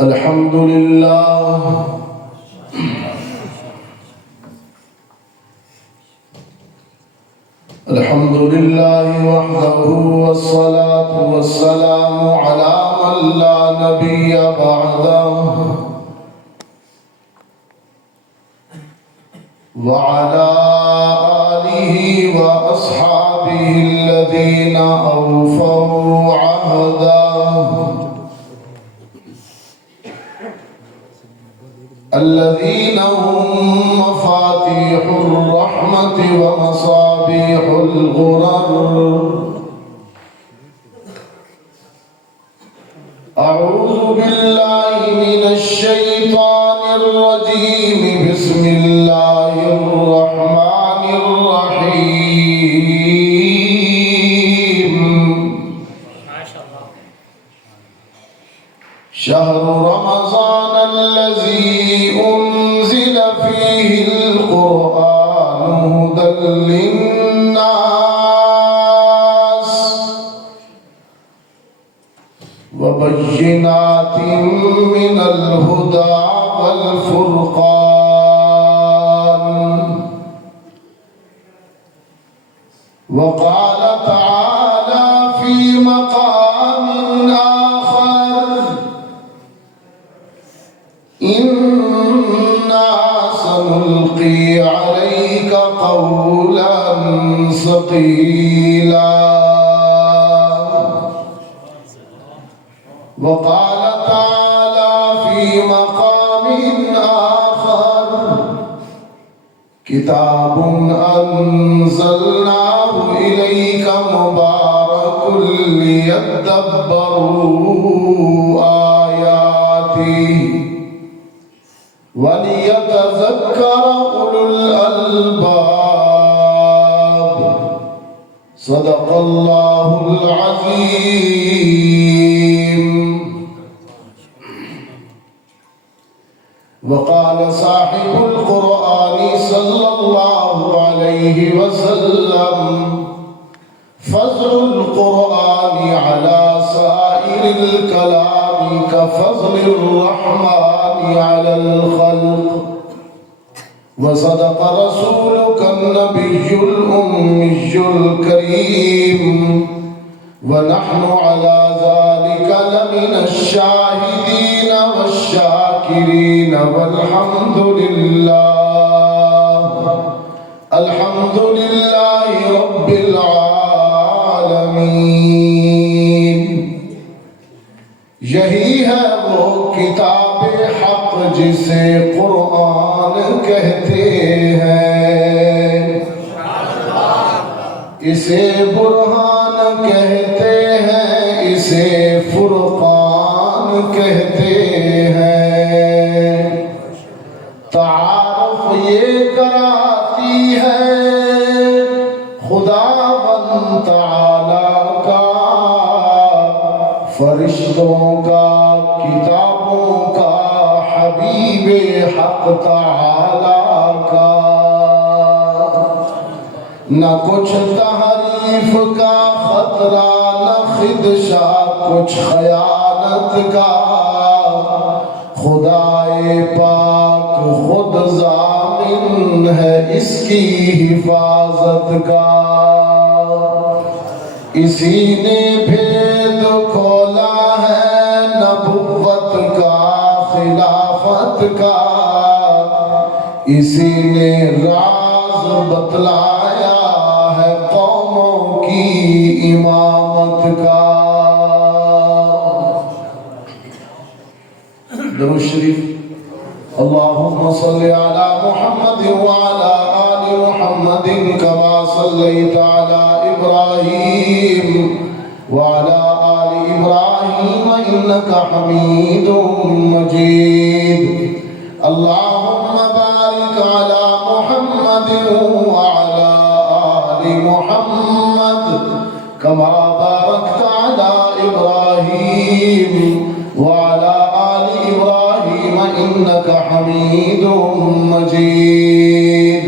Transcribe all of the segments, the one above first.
الحمد لله الحمد لله وحده والصلاة والسلام على من لا نبي بعده وعلى آله وأصحابه الذين أوفوا عهده الذين هم مفاتيح الرحمة ومصابيح الغرر. أعوذ بالله من الشيطان الرجيم. بسم الله الرحمن الرحيم. شهر رمضان الذي أنزل فيه القرآن هدى للناس وبينات من الهدى والفرقان. وقال تعالى في مقام آخر: إنا سنلقي عليك قولا ثقيلا. وقال تعالى في مقام آخر: كتاب أنزلناه إليك مبارك ليدبروا آياته وليتذكر أولو الألباب. صدق الله العظيم. وقال صاحب القرآن صلى الله عليه وسلم: فضل القرآن على سائر الكلام كفضل الرحمن على الخلق. وصدق رسولك النبي الأمي الكريم. ونحن على ذلك لمن الشاهدين والشاكرين. والحمد لله الحمد لله رب العالمين. یہی ہے وہ کتاب حق جسے قرآن کہتے ہیں، اسے برہان کہتے ہیں، اسے فرقان کہتے ہیں. تعارف یہ کراتی ہے خداوند تعالیٰ کا، فرشتوں کا، کتابوں کا، حبیب حق تعالیٰ کا. نہ کچھ تحریف کا خطرہ، نہ خدشہ کچھ خیانت کا. خدائے پاک خود ضامن ہے اس کی حفاظت کا. اسی نے بھید کھولا ہے نبوت کا، خلافت کا. اسی نے راز بتلایا ہے قوموں کی امامت کا. درود شریف. اللهم صل على محمد وعلى آل محمد كما صليت على إبراهيم وعلى آل إبراهيم إنك حميد مجيد. اللهم بارك على محمد وعلى آل محمد كما باركت على إبراهيم وعلى آل إبراهيم إنك حميد مجيد.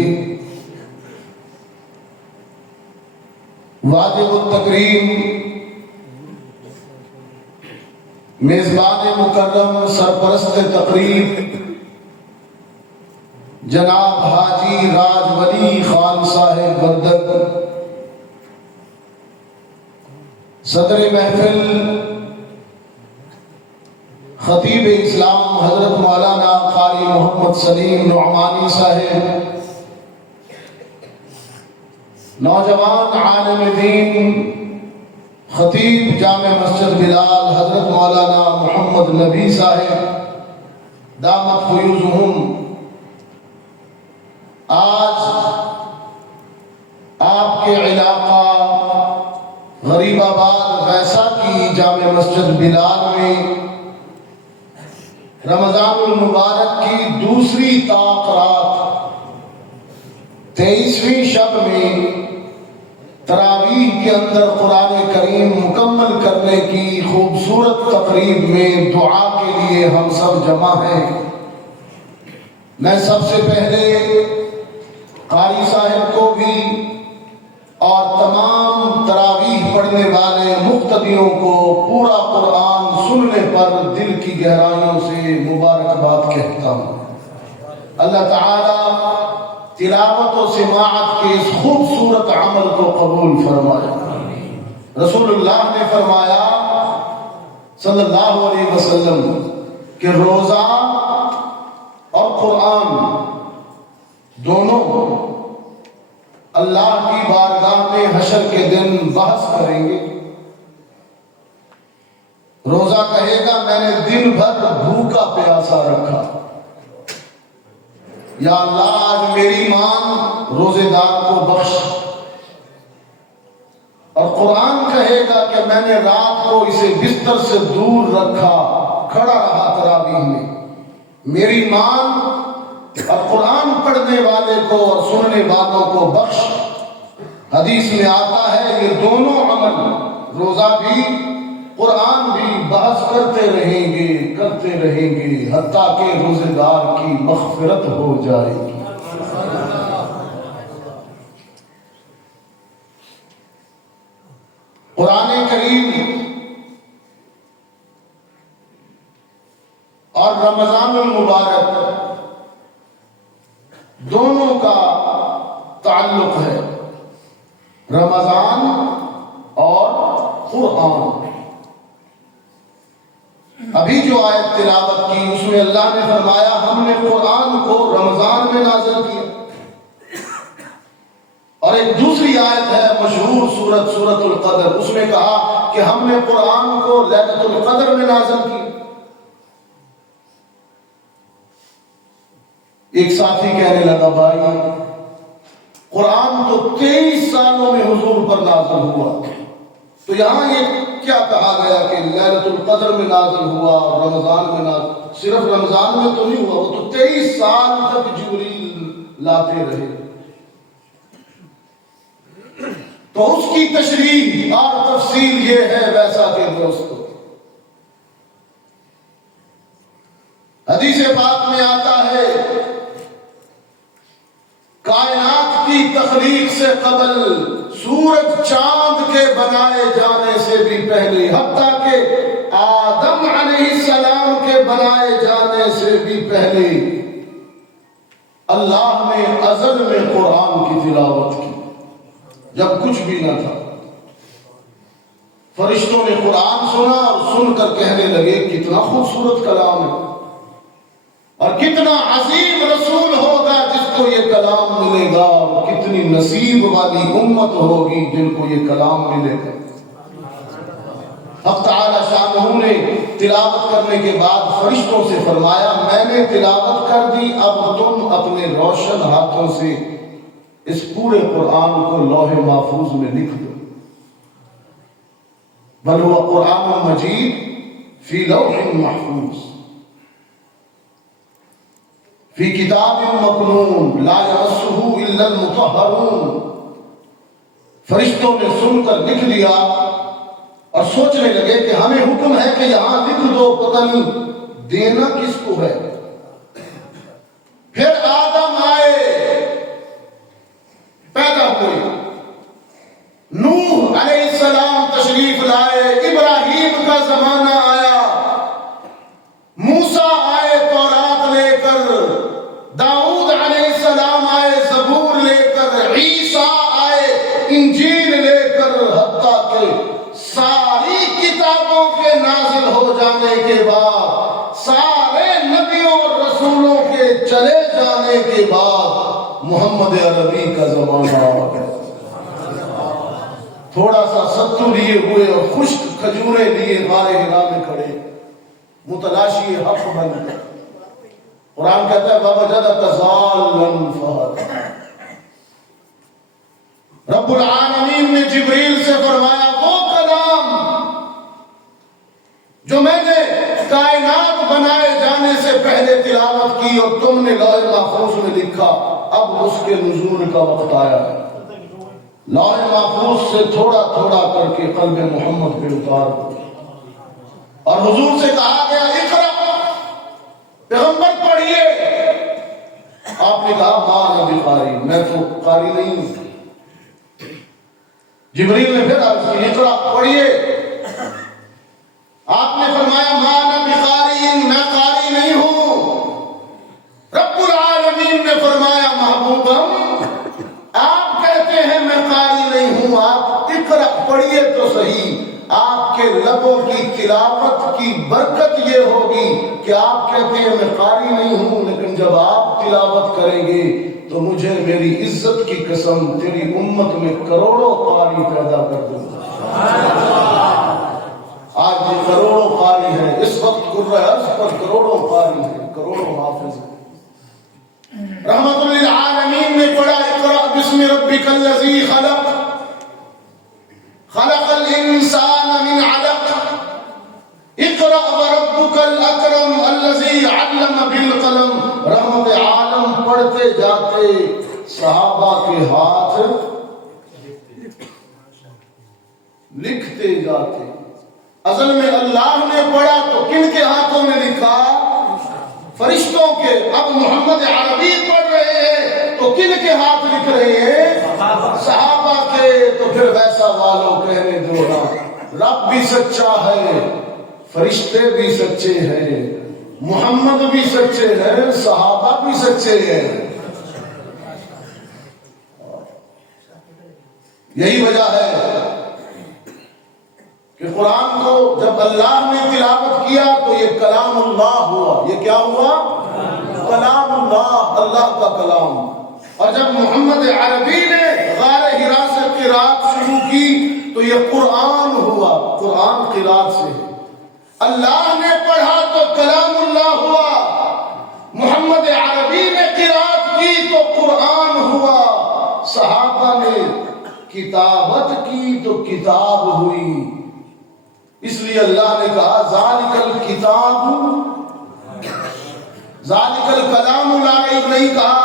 واجب التکریم میزبان مکرم سرپرست تقریب جناب حاجی راج ولی خان صاحب وردک، صدر محفل خطیب اسلام حضرت مولانا قاری محمد سلیم نعمانی صاحب، نوجوان عالم دین خطیب جامع مسجد بلال حضرت مولانا محمد نبی صاحب دامت فیوزہم، آج آپ کے علاقہ غریب آباد ویسا کی جامع مسجد بلال میں رمضان المبارک کی دوسری طاق رات 23ویں شب میں تراویح کے اندر قرآن کریم مکمل کرنے کی خوبصورت تقریب میں دعا کے لیے ہم سب جمع ہیں۔ میں سب سے پہلے قاری صاحب کو بھی اور تمام تراویح پڑھنے والے مقتدیوں کو پورا قرآن سننے پر دل کی گہرائیوں سے مبارکباد کہتا ہوں۔ اللہ تعالیٰ تلاوت و سماعت کے اس خوبصورت عمل کو قبول فرمائے۔ رسول اللہ نے فرمایا صلی اللہ علیہ وسلم کہ روزہ اور قرآن دونوں اللہ کی بارگاہ میں حشر کے دن بحث کریں گے۔ روزہ کہے گا میں نے دن بھر بھوکا پیاسا رکھا، یا اللہ آج میری مان روزے دار کو بخش۔ اور قرآن کہے گا کہ میں نے رات کو اسے بستر سے دور رکھا، کھڑا رہا تراویح میں، میری مان اور قرآن پڑھنے والے کو اور سننے والوں کو بخش۔ حدیث میں آتا ہے یہ دونوں عمل روزہ بھی قرآن بھی بحث کرتے رہیں گے حتیٰ کہ روزے دار کی مغفرت ہو جائے گی۔ قرآن کریم اور رمضان المبارک دونوں کا تعلق ہے، رمضان اور قرآن۔ ابھی جو آیت تلاوت کی اس میں اللہ نے فرمایا ہم نے قرآن کو رمضان میں نازل کیا، اور ایک دوسری آیت ہے مشہور سورۃ القدر، اس میں کہا کہ ہم نے قرآن کو لیلۃ القدر میں نازل کیا۔ ایک ساتھی کہنے لگا بھائی قرآن تو 23 سالوں میں حضور پر نازل ہوا، تو یہاں یہ کیا کہا گیا کہ لیلۃ القدر میں نازل ہوا اور رمضان میں نازل؟ صرف رمضان میں تو نہیں ہوا، وہ تو 23 سال تک جبریل لاتے رہے۔ تو اس کی تشریح اور تفصیل یہ ہے ویسا کہ دوستو، حدیث پاک میں آتا ہے کائنات کی تخلیق سے قبل، سورج چاند کے بنائے جانے سے بھی پہلے، حتیٰ کہ آدم علیہ السلام کے بنائے جانے سے بھی پہلے اللہ نے ازل میں قرآن کی تلاوت کی، جب کچھ بھی نہ تھا۔ فرشتوں نے قرآن سنا اور سن کر کہنے لگے کتنا خوبصورت کلام ہے، اور کتنا عظیم رسول ہوگا جس کو یہ کلام ملے گا، اور کتنی نصیب والی امت ہوگی جن کو یہ کلام ملے گا۔ حق تعالی شانہ نے تلاوت کرنے کے بعد فرشتوں سے فرمایا میں نے تلاوت کر دی، اب تم اپنے روشن ہاتھوں سے اس پورے قرآن کو لوح محفوظ میں لکھ دو۔ بل هو قرآن مجید فی لوح محفوظ فی کتاب مکنون لا یمسہ الا المطہرون۔ فرشتوں نے سن کر لکھ دیا اور سوچنے لگے کہ ہمیں حکم ہے کہ یہاں لکھ دو، پتہ نہیں دینا کس کو ہے۔ پھر آدم آئے، پیدا ہوئے، نوح علیہ السلام تشریف لائے، ابراہیم کا زمانہ آیا، آئے تورات لے کر، داؤد علیہ السلام آئے زبور لے کر، عیسیٰ آئے انجیل لے کر، حتیٰ کہ ساری کتابوں کے نازل ہو جانے کے بعد، سارے نبیوں اور رسولوں کے چلے جانے کے بعد محمد عربی کا زمانہ آ گیا۔ تھوڑا سا ستو لیے ہوئے اور خشک کھجورے لیے غار حرا میں کھڑے، متلاشی حق بن گئے۔ قرآن کہتا ہے وَوَجَدَكَ ضَالًّا فَهَدَىٰ۔ رب العالمین نے جبریل سے فرمایا وہ کلام جو میں نے کائنات بنائے جانے سے پہلے تلاوت کی اور تم نے لوح محفوظ میں لکھا، اب اس کے نزول کا وقت آیا ہے۔ لوح محفوظ سے تھوڑا تھوڑا کر کے قلب محمد پہ اتار دو۔ اور حضور سے کہا گیا اقرأ، پیغمبر پڑھیے۔ آپ نے کہا ما انا بقاری، میں تو قاری نہیں ہوں۔ جبریل نے پھر عرض کی اقرأ، پڑھیے۔ آپ نے فرمایا ما انا بقاری، میں قاری نہیں ہوں۔ رب العالمین نے فرمایا محبوبم آپ کہتے ہیں میں قاری نہیں ہوں، آپ اقرأ پڑھیے تو صحیح۔ آپ کے لبوں کی تلاوت کی برکت یہ ہوگی کہ آپ کہتے ہیں میں قاری نہیں ہوں، لیکن جب آپ تلاوت کریں گے تو مجھے میری عزت کی قسم تیری امت میں کروڑوں قاری پیدا کر دوں گا۔ آج یہ کروڑوں قاری ہیں، اس وقت قرۂ ارض پر کروڑوں قاری ہیں، کروڑوں حافظ ہیں۔ رحمت للعالمین نے پڑھا اقرأ بسم ربک الذی خلق، خلق الانسان من علق، اقرأ وربک الاکرم الذی علم بالقلم۔ رحمت عالم پڑھتے جاتے صحابہ کے ہاتھ لکھتے جاتے۔ اصل میں اللہ نے پڑھا تو کن کے ہاتھوں میں لکھا؟ فرشتوں کے۔ اب محمد عربی پڑھ رہے ہیں تو کن کے ہاتھ لکھ رہے ہیں؟ صحابہ کے۔ تو پھر ویسا والوں کہنے دو نا، رب بھی سچا ہے، فرشتے بھی سچے ہیں، محمد بھی سچے ہیں، صحابہ بھی سچے ہیں۔ یہی وجہ ہے کہ قرآن کو جب اللہ نے تلاوت کیا تو یہ کلام اللہ ہوا۔ یہ کیا ہوا؟ کلام اللہ، اللہ کا کلام۔ اور جب محمد عربی نے غار حرا سے قرات شروع کی تو یہ قرآن ہوا۔ قرآن قرات سے ہے۔ اللہ نے پڑھا تو کلام اللہ ہوا، محمد عربی نے قرات کی تو قرآن ہوا، صحابہ نے کتابت کی تو کتاب ہوئی۔ اس لیے اللہ نے کہا ذالک الکتاب، ذالک الکلام لا ریب نہیں کہا،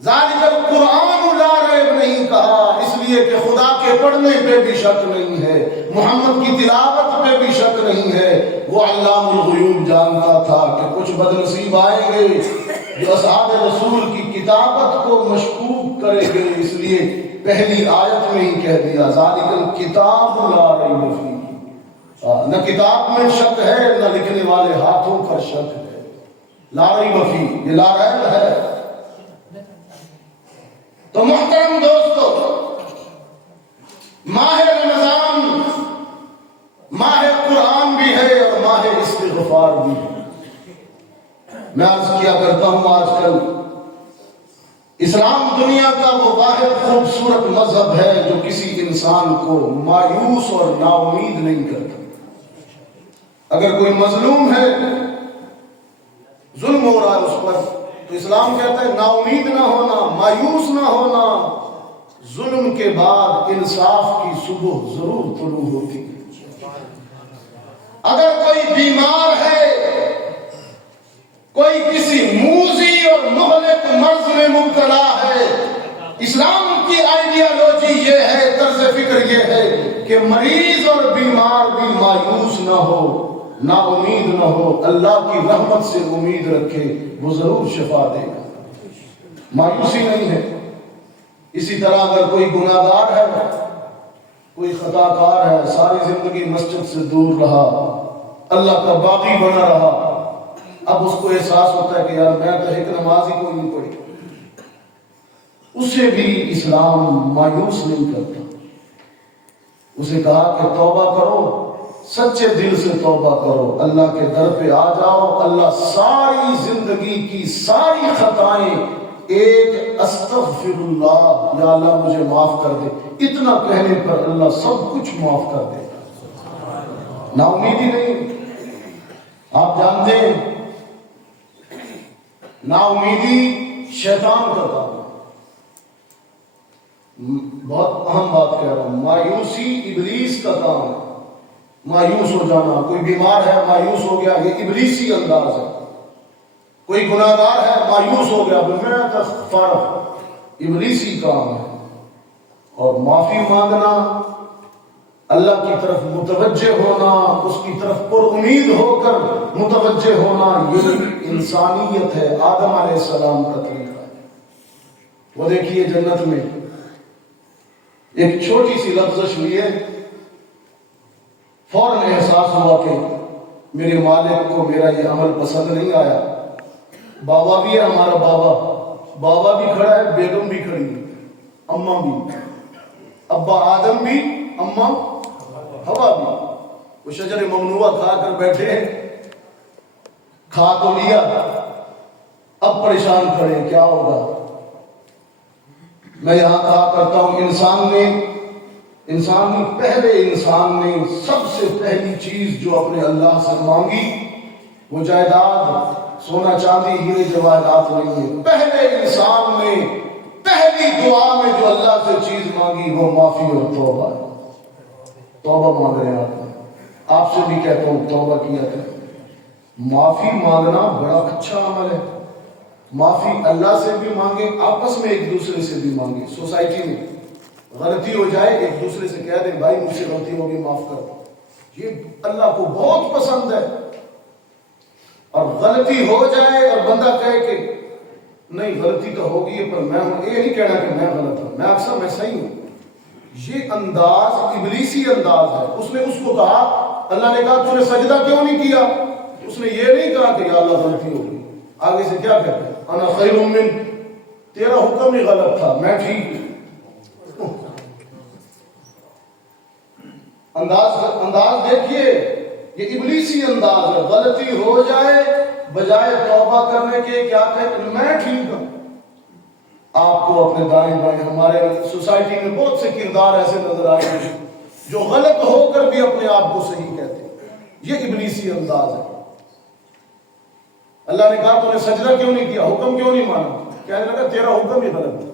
ذالک القرآن لا ریب نہیں کہا، اس لیے کہ خدا کے پڑھنے پہ بھی شک نہیں ہے، محمد کی تلاوت پہ بھی شک نہیں ہے۔ وہ علام الغیوب جانتا تھا کہ کچھ بدنصیب آئیں گے جو اصحاب رسول کی کتابت کو مشکوک کریں گے، اس لیے پہلی آیت میں ہی کہہ دیا ذالک الکتاب لا ریب فیہ۔ نہ کتاب میں شک ہے نہ لکھنے والے ہاتھوں پر شک ہے۔ لا ریب فیہ، یہ لا ریب ہے۔ تو محترم دوستو، ماہ رمضان ماہ قرآن بھی ہے اور ماہ استغفار بھی ہے۔ میں عرض کیا کرتا ہوں آج کل اسلام دنیا کا وہ واحد خوبصورت مذہب ہے جو کسی انسان کو مایوس اور نا امید نہیں کرتا۔ اگر کوئی مظلوم ہے، ظلم ہو رہا ہے اس پر، تو اسلام کہتا ہے نا امید نہ ہونا، مایوس نہ ہونا، ظلم کے بعد انصاف کی صبح ضرور طلوع ہوتی ہے۔ اگر کوئی بیمار ہے، کوئی کسی موذی اور مہلک مرض میں مبتلا ہے، اسلام کی آئیڈیالوجی یہ ہے، طرز فکر یہ ہے کہ مریض اور بیمار بھی مایوس نہ ہو، نا امید نہ ہو، اللہ کی رحمت سے امید رکھے، وہ ضرور شفا دے گا، مایوسی نہیں ہے۔ اسی طرح اگر کوئی گناہگار ہے، کوئی خطا کار ہے، ساری زندگی مسجد سے دور رہا، اللہ کا باغی بنا رہا، اب اس کو احساس ہوتا ہے کہ یار میں تو ایک نماز ہی کوئی نہیں پڑھی، اسے بھی اسلام مایوس نہیں کرتا. اسے کہا کہ توبہ کرو، سچے دل سے توبہ کرو، اللہ کے در پہ آ جاؤ. اللہ ساری زندگی کی ساری خطائیں ایک استغفر اللہ، یا اللہ مجھے معاف کر دے، اتنا کہنے پر اللہ سب کچھ معاف کر دے. نا امیدی نہیں. آپ جانتے ہیں نا امیدی شیطان کا کام. بہت اہم بات کہہ رہا ہوں، مایوسی ابلیس کا کام ہے. مایوس ہو جانا، کوئی بیمار ہے مایوس ہو گیا، یہ ابلیسی انداز ہے. کوئی گناہ گار ہے مایوس ہو گیا، میں تو فارغ، ابلیسی کام ہے. اور معافی مانگنا، اللہ کی طرف متوجہ ہونا، اس کی طرف پر امید ہو کر متوجہ ہونا، یہ انسانیت ہے. آدم علیہ السلام کا طریقہ ہے. وہ دیکھیے جنت میں ایک چھوٹی سی لفزش ہوئی ہے، فوراً احساس ہوا کہ میرے مالک کو میرا یہ عمل پسند نہیں آیا. بابا بھی ہے ہمارا، بابا بھی کھڑا ہے، بیگم بھی کھڑی ہے، اماں بھی، ابا آدم بھی، اماں ہوا بھی. وہ شجر ممنوعہ کھا کر بیٹھے ہیں، کھا تو لیا، اب پریشان کھڑے کیا ہوگا. میں یہاں کہا کرتا ہوں پہلے انسان نے سب سے پہلی چیز جو اپنے اللہ سے مانگی وہ جائیداد، سونا چاندی، ہیرے جواہرات نہیں ہے. پہلے انسان نے پہلی دعا میں جو اللہ سے چیز مانگی وہ معافی اور توبہ ہے. توبہ مانگ رہے ہیں آپ سے بھی کہتا ہوں توبہ کیا کریں. معافی مانگنا بڑا اچھا عمل ہے. معافی اللہ سے بھی مانگے، آپس میں ایک دوسرے سے بھی مانگے. سوسائٹی میں غلطی ہو جائے ایک دوسرے سے کہہ دیں بھائی مجھ سے غلطی ہوگی معاف کر دو، یہ اللہ کو بہت پسند ہے. اور غلطی ہو جائے اور بندہ کہے کہ نہیں غلطی تو ہوگی ہے پر میں ہوں، یہ نہیں کہنا کہ میں غلط ہوں، میں اکثر میں صحیح ہوں. یہ انداز ابلیسی انداز ہے. اس نے اس کو کہا، اللہ نے کہا تو نے سجدہ کیوں نہیں کیا؟ اس نے یہ نہیں کہا کہ یا اللہ غلطی ہوگی. آگے سے کیا کہتے ہیں، انا خیر من، تیرا حکم ہی غلط تھا، میں ٹھیک ہوں. انداز دیکھیے، یہ ابلیسی انداز ہے. غلطی ہو جائے بجائے توبہ کرنے کے کیا کہتے ہیں میں ٹھیک ہوں. آپ کو اپنے دائیں بائیں ہمارے سوسائٹی میں بہت سے کردار ایسے نظر آئے ہیں جو غلط ہو کر بھی اپنے آپ کو صحیح کہتے ہیں. یہ ابلیسی انداز ہے. اللہ نے کہا تو نے سجدہ کیوں نہیں کیا، حکم کیوں نہیں مانا؟ کہنے لگا تیرا حکم ہی غلط ہے.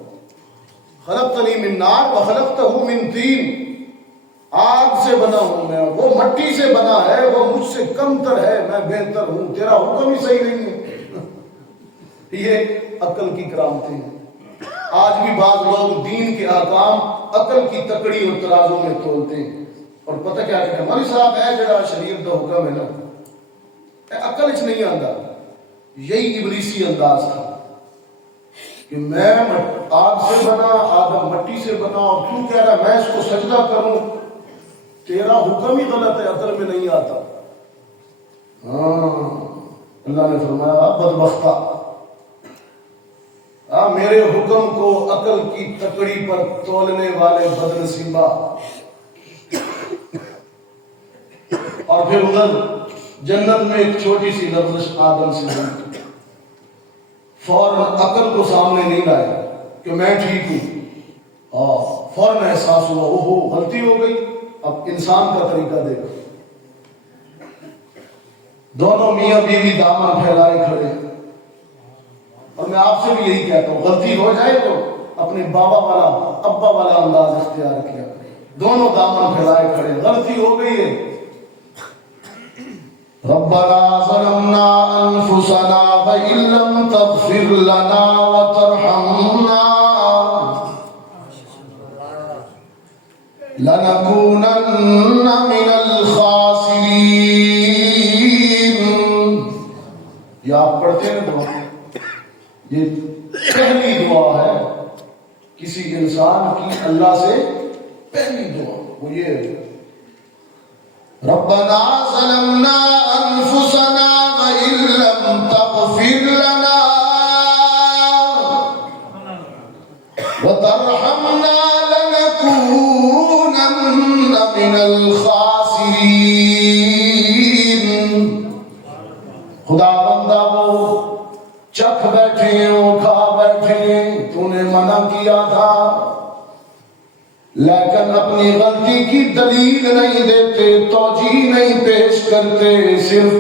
خلقتنی من نار وخلقتہ من طین، آگ سے بنا ہوں میں، وہ مٹی سے بنا ہے، وہ مجھ سے کم تر ہے، میں بہتر ہوں، تیرا حکم ہی صحیح نہیں ہے. یہ عقل کی کرامتیں ہیں. آج بھی بعض لوگ دین کے احکام عقل کی تکڑی اور ترازوں میں تولتے ہیں. اور پتہ کیا کہتے ہیں، مولوی صاحب ہے جڑا شریعت کا حکم ہے نا، عقل اچ نہیں آندا. یہی ابلیسی انداز تھا کہ میں آگ سے بنا، آدم مٹی سے بنا، اور تو کہہ رہا میں اس کو سجدہ کروں، تیرا حکم ہی غلط ہے، عقل میں نہیں آتا. ہاں اللہ نے فرمایا بدبختہ، میرے حکم کو عقل کی تکڑی پر تولنے والے بدنصیبہ. اور پھر ادھر جنت میں ایک چھوٹی سی لفزش آدم سے ہوئی، فوراً عقل کو سامنے نہیں لایا کہ میں ٹھیک ہوں. فوراً احساس ہوا اوہو غلطی ہو گئی. اب انسان کا طریقہ دیکھو، دونوں میاں بیوی دامن پھیلائے کھڑے. اور میں آپ سے بھی یہی کہتا ہوں غلطی ہو جائے تو اپنے بابا والا ابا والا انداز اختیار کیا، دونوں دامن پھیلائے کھڑے. غلطی ہو گئی ہے، ربنا ظلمنا انفسنا وان لم تغفر لنا وترحمنا لنكونن من الخاسرین. یہ آپ پڑھتے ہیں دعا، یہ پہلی دعا ہے کسی انسان کی اللہ سے، پہلی دعا وہ یہ ہے ربنا ظلمنا انفسنا وان لم خدا بندہ وہ چکھ بیٹھے ہیں، وہ کھا بیٹھے ہیں، تو نے منع کیا تھا لیکن اپنی غلطی کی دلیل نہیں دیتے، توجیہ نہیں پیش کرتے، صرف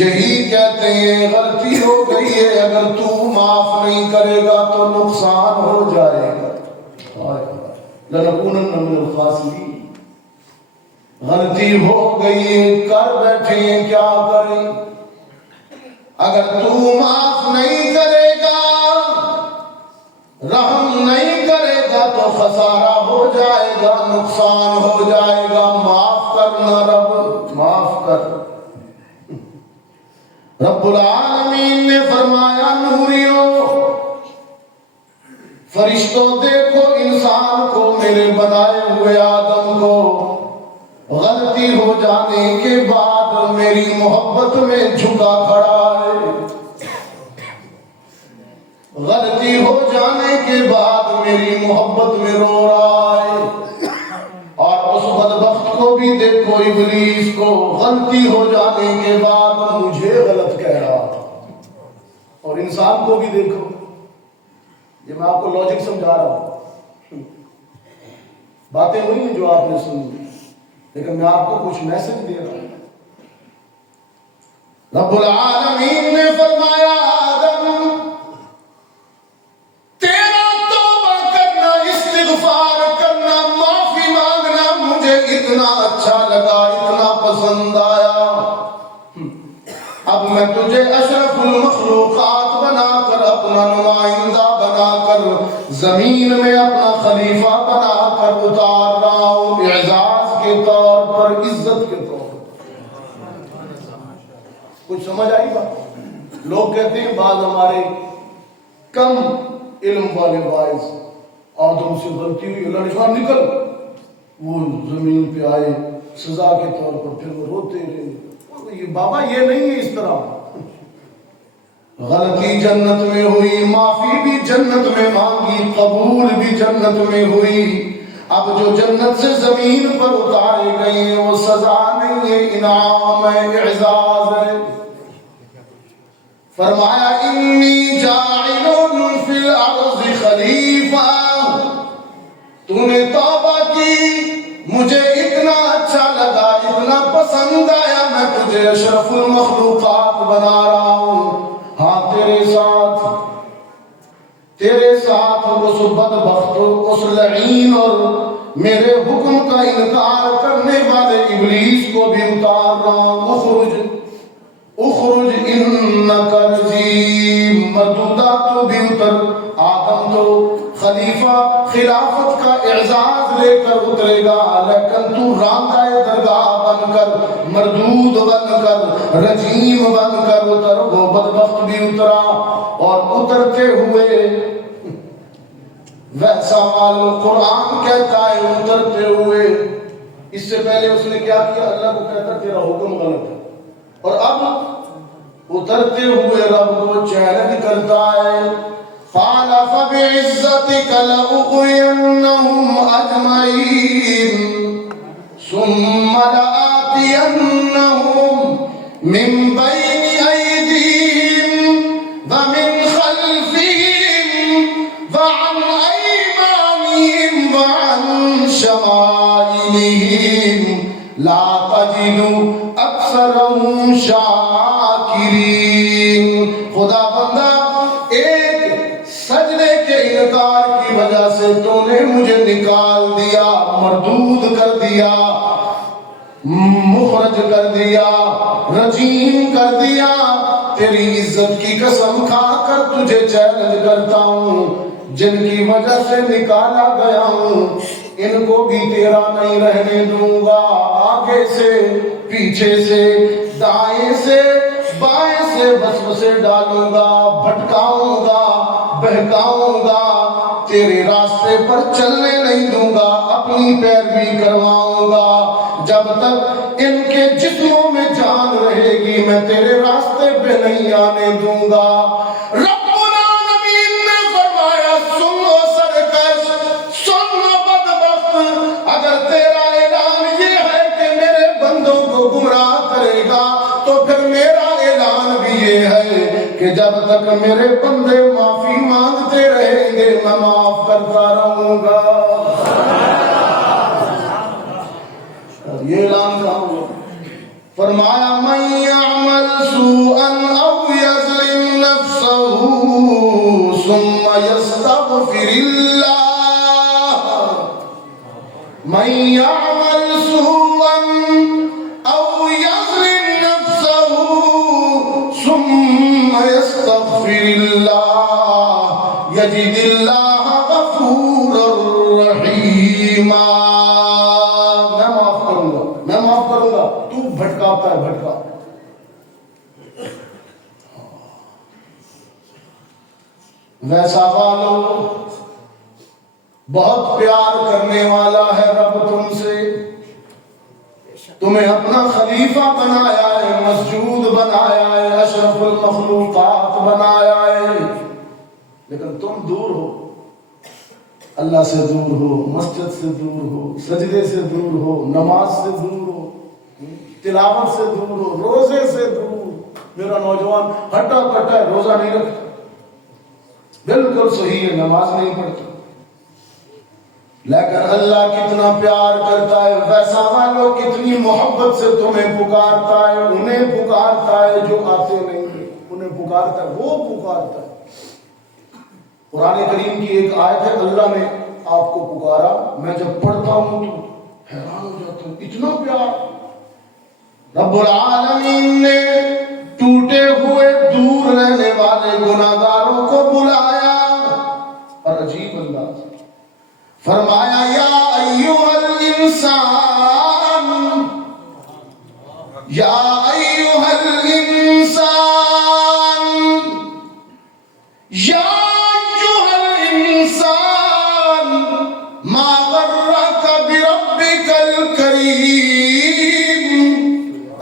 یہی کہتے ہیں غلطی ہو گئی ہے، اگر تو معاف نہیں کرے گا تو نقصان ہو جائے گا، لَنَكُونَنَّ مِنَ الْخَاسِرِينَ۔ غلطی ہو گئی، کر بیٹھے ہیں، کیا کریں؟ اگر تو معاف نہیں کرے گا، رحم نہیں کرے گا تو خسارہ ہو جائے گا، نقصان ہو جائے گا، معاف کرنا رب، معاف کر۔ رب العالمین نے فرمایا نوریوں، فرشتوں دیکھو انسان کو، میرے بنائے ہوئے آدم کو غلطی ہو جانے کے بعد میری محبت میں جھکا کھڑا ہے، غلطی ہو جانے کے بعد میری محبت میں رو رہا ہے، اور اس بدبخت کو بھی دیکھو ابلیس کو، غلطی ہو جانے کے بعد مجھے غلط کہہ رہا، اور انسان کو بھی دیکھو، یہ میں آپ کو لاجک سمجھا رہا ہوں، باتیں ہوئی ہیں جو آپ نے سنی، لیکن میں آپ کو کچھ میسج دے رہا ہوں۔ رب العالمین نے فرمایا آدم، تیرا توبہ کرنا، استغفار کرنا، معافی مانگنا مجھے اتنا اچھا لگا، اتنا پسند آیا، اب میں تجھے اشرف المخلوقات بنا کر، اپنا نمائندہ بنا کر، زمین میں اپنا خلیفہ بنا کر اتار رہا ہوں، اعزاز کے طور پر، عزت کے طور پر۔ کچھ سمجھ آئی بات؟ لوگ کہتے ہیں بعض ہمارے کم علم والے باعث، آدم سے غلطی ہوئی، اللہ نے کہا نکل، وہ زمین پہ آئے سزا کے طور پر، پھر وہ روتے رہے، بابا یہ نہیں ہے اس طرح، غلطی جنت میں ہوئی، معافی بھی جنت میں مانگی، قبول بھی جنت میں ہوئی، اب جو جنت سے زمین پر اتارے گئے ہیں وہ سزا نہیں ہے، انعام ہے، اعزاز ہے۔ فرمایا انی جاعل فی الارض خلیفہ، تو نے توبہ کی، مجھے اتنا اچھا لگا، اتنا پسند آیا، میں تجھے اشرف المخلوقات بنا رہا ہوں، ہاں تیرے ساتھ اس بدبخت، اس لعین اور میرے حکم کا انکار کرنے والے ابلیس کو بھی اتار رہا ہوں، اخرج انک رجیم، مردودہ تو بھی اتر، آدم تو خلیفہ خلافت کا اعزاز لے کر اترے گا، لیکن تو راندہ درگاہ بن کر، مردود بن کر، رجیم بن کر اتر۔ وہ بدبخت بھی اترا، اور اترتے ہوئے ویسا معلوم قرآن کہتا ہے اترتے ہوئے، اس سے پہلے اس نے کیا کیا؟ اللہ کو کہتا تیرا حکم غلط ہے، اور اب اترتے ہوئے رب کو چیلنج کرتا ہے، قال فبعزتك لأغوينهم أجمعين ثم لآتينهم من بين أيديهم ومن خلفهم وعن أيمانهم وعن شمائلهم لا تجد أكثرهم شاكرين۔ خدا بندہ ایک سجدے کے انکار کی وجہ سے تو نے مجھے نکال دیا، مردود کر دیا، مخرج کر دیا، رجیم کر دیا، تیری عزت کی قسم کھا کر تجھے چیلنج کرتا ہوں، جن کی وجہ سے نکالا گیا ہوں ان کو بھی تیرا نہیں رہنے دوں گا، آگے سے، پیچھے سے، دائیں سے، بائیں سے وسوسے ڈالوں گا، بھٹکاؤں گا، بہکاؤں گا، تیرے راستے پر چلنے نہیں دوں گا، اپنی پیروی کرواؤں گا، جب تک ان کے جسموں میں جان رہے گی میں تیرے راستے پہ نہیں آنے دوں گا۔ رب العالمین نے فرمایا سنو سرکش، سنو بدبخت، اگر تیرا اعلان یہ ہے کہ میرے بندوں کو گمراہ کرے گا تو پھر میرا اعلان بھی یہ ہے کہ جب تک میرے بندے معافی مانگتے رہیں گے میں معاف کرتا رہوں گا. یہ اعلان کہا ہوا فرمایا من یعمل سوءا او یظلم نفسه ثم یستغفر اللہ من یعمل سوءا او یظلم نفسه ثم یستغفر اللہ یجد اللہ غفورا رحیما. میں معاف کروں گا تو بھٹکاتا ہے بھٹکا. ویسا والو بہت پیار کرنے والا ہے رب تم سے, تمہیں اپنا خلیفہ بنایا ہے, مسجود بنایا ہے, اشرف المخلوقات بنایا ہے, لیکن تم دور ہو, اللہ سے دور ہو, مسجد سے دور ہو, سجدے سے دور ہو, نماز سے دور ہو, تلاوت سے دور ہو, روزے سے دور. میرا نوجوان ہٹا کٹا ہے, روزہ نہیں رکھتا, بالکل صحیح ہے, نماز نہیں پڑھتا, لیکن اللہ کتنا پیار کرتا ہے. ویسا والو کتنی محبت سے تمہیں پکارتا ہے, انہیں پکارتا ہے جو آتے نہیں ہیں, انہیں پکارتا ہے, وہ پکارتا ہے. قرآن کریم کی ایک آیت ہے, اللہ نے آپ کو پکارا, میں جب پڑھتا ہوں تو حیران ہو جاتا ہوں, اتنا پیار. رب العالمین نے ٹوٹے ہوئے دور رہنے والے گناہگاروں کو بلایا اور عجیب انداز فرمایا یا ایھا الانسان, یا ایھا الانسان, یا ما غرك بربك الكريم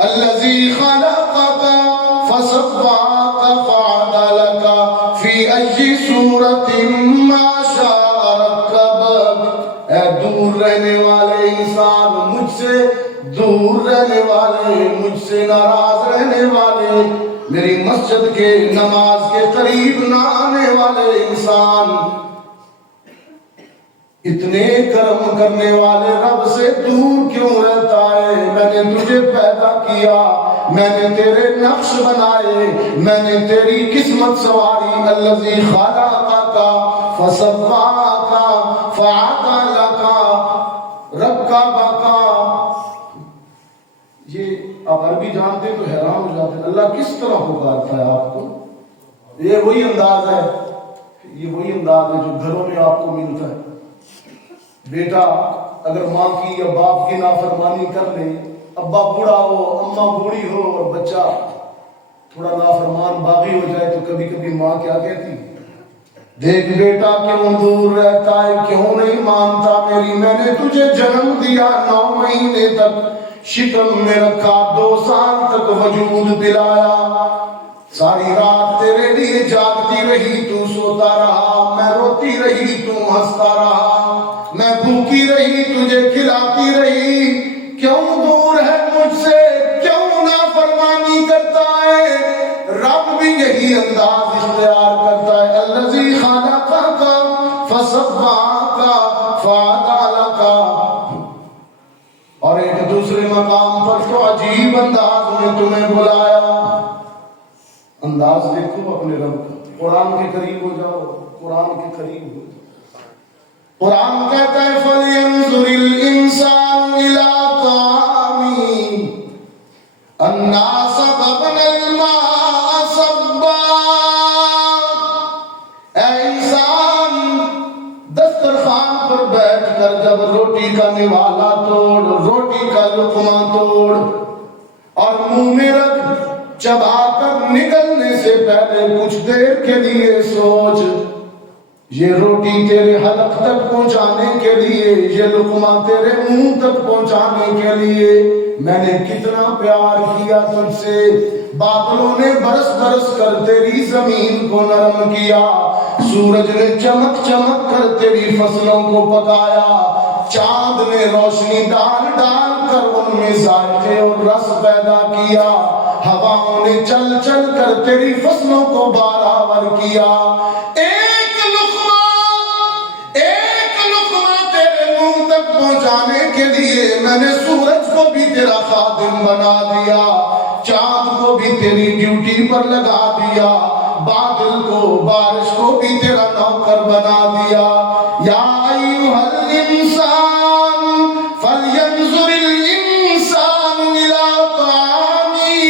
الذي خلقك فسواك فعدلك في أي صورة ما شاء ركبك. اے دور رہنے والے انسان, مجھ سے دور رہنے والے, مجھ سے ناراض رہنے والے, میری مسجد کے نماز کے قریب نہ آنے والے انسان, اتنے کرم کرنے والے رب سے دور کیوں رہتا ہے؟ میں نے تجھے پیدا کیا, میں نے تیرے نقش بنائے, میں نے تیری قسمت سواری. الذی خلقک فسواک فعدلک رکبک. یہ آپ عربی جانتے تو حیران ہو جاتے, اللہ کس طرح پکارتا ہے آپ کو. یہ وہی انداز ہے, یہ وہی انداز ہے جو گھروں میں آپ کو ملتا ہے. بیٹا اگر ماں کی یا باپ کی نافرمانی کر لے, ابا بوڑھا ہو, اماں بوڑھی ہو, اور بچہ تھوڑا نافرمان باغی ہو جائے تو کبھی کبھی ماں کیا کہتی, دیکھ بیٹا کیوں دور رہتا ہے, کیوں نہیں مانتا میری, میں نے تجھے جنم دیا, 9 مہینے تک شکم میں رکھا, 2 سال تک وجود پلایا, ساری رات تیرے لیے جاگتی رہی, تو سوتا رہا, میں روتی رہی, تو ہنستا رہا, میں بھوکی رہی, تجھے کھلاتی رہی, کیوں دور ہے مجھ سے, کیوں نافرمانی کرتا ہے. رب بھی یہی انداز اختیار کرتا ہے. الذی خلقک فسواک فعدلک. اور ایک دوسرے مقام پر تو عجیب انداز میں تمہیں بلایا. انداز دیکھو اپنے رب کا. قرآن کے قریب ہو جاؤ, قرآن کے قریب ہو جاؤ. قرآن کہتا ہے فَلْيَنْظُرِ الْإِنسَانُ إِلَىٰ طَعَامِهِ أَنَّا صَبَبْنَا الْمَاءَ صَبًّا. اے انسان, دسترخوان پر بیٹھ کر جب روٹی کا نوالا توڑ, روٹی کا لقمہ توڑ اور منہ میں رکھ, چبا کر نگلنے سے پہلے کچھ دیر کے لیے سوچ, یہ روٹی تیرے حلق تک پہنچانے کے لیے, یہ لقمہ تیرے منہ تک پہنچانے کے لیے میں نے کتنا پیار کیا تجھ سے. بادلوں نے برس برس کر تیری زمین کو نرم کیا, سورج نے چمک چمک کر تیری فصلوں کو پکایا, چاند نے روشنی ڈال ڈال کر ان میں ذائقے اور رس پیدا کیا, ہواؤں نے چل چل کر تیری فصلوں کو برابر کیا. ایک لقمہ تیرے منہ تک پہنچانے کے لیے میں نے سورج کو بھی تیرا خادم بنا دیا, چاند کو بھی تیری ڈیوٹی پر لگا دیا, بادل کو بارش کو بھی تیرا نوکر بنا دیا. یا ایھا الانسان فلینظر الانسان الی طعامی,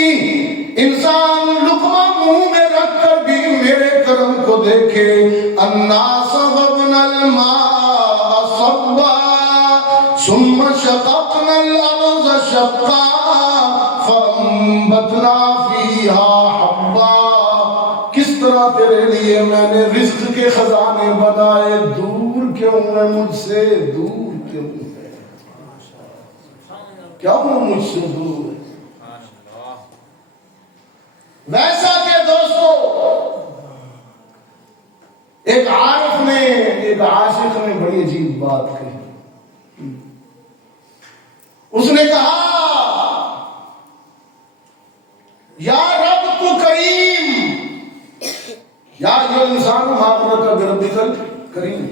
انسان لقمہ منہ میں رکھ کر بھی میرے کرم کو دیکھے. انا صببنا الماء صبا ثم شققنا الارض شقا فانبتنا فیہا حبا. کس طرح تیرے لیے میں نے رزق کے خزانے بنائے, دور کیوں ہے مجھ سے, دور کیوں ہے, کیوں مجھ سے دور ہے. ویسا کہ دوستو ایک عارف نے, ایک عاشق نے بڑی عجیب بات کہی. اس نے کہا یا رب تو کریم, یا یہ انسان معاملہ کا بربک کریم,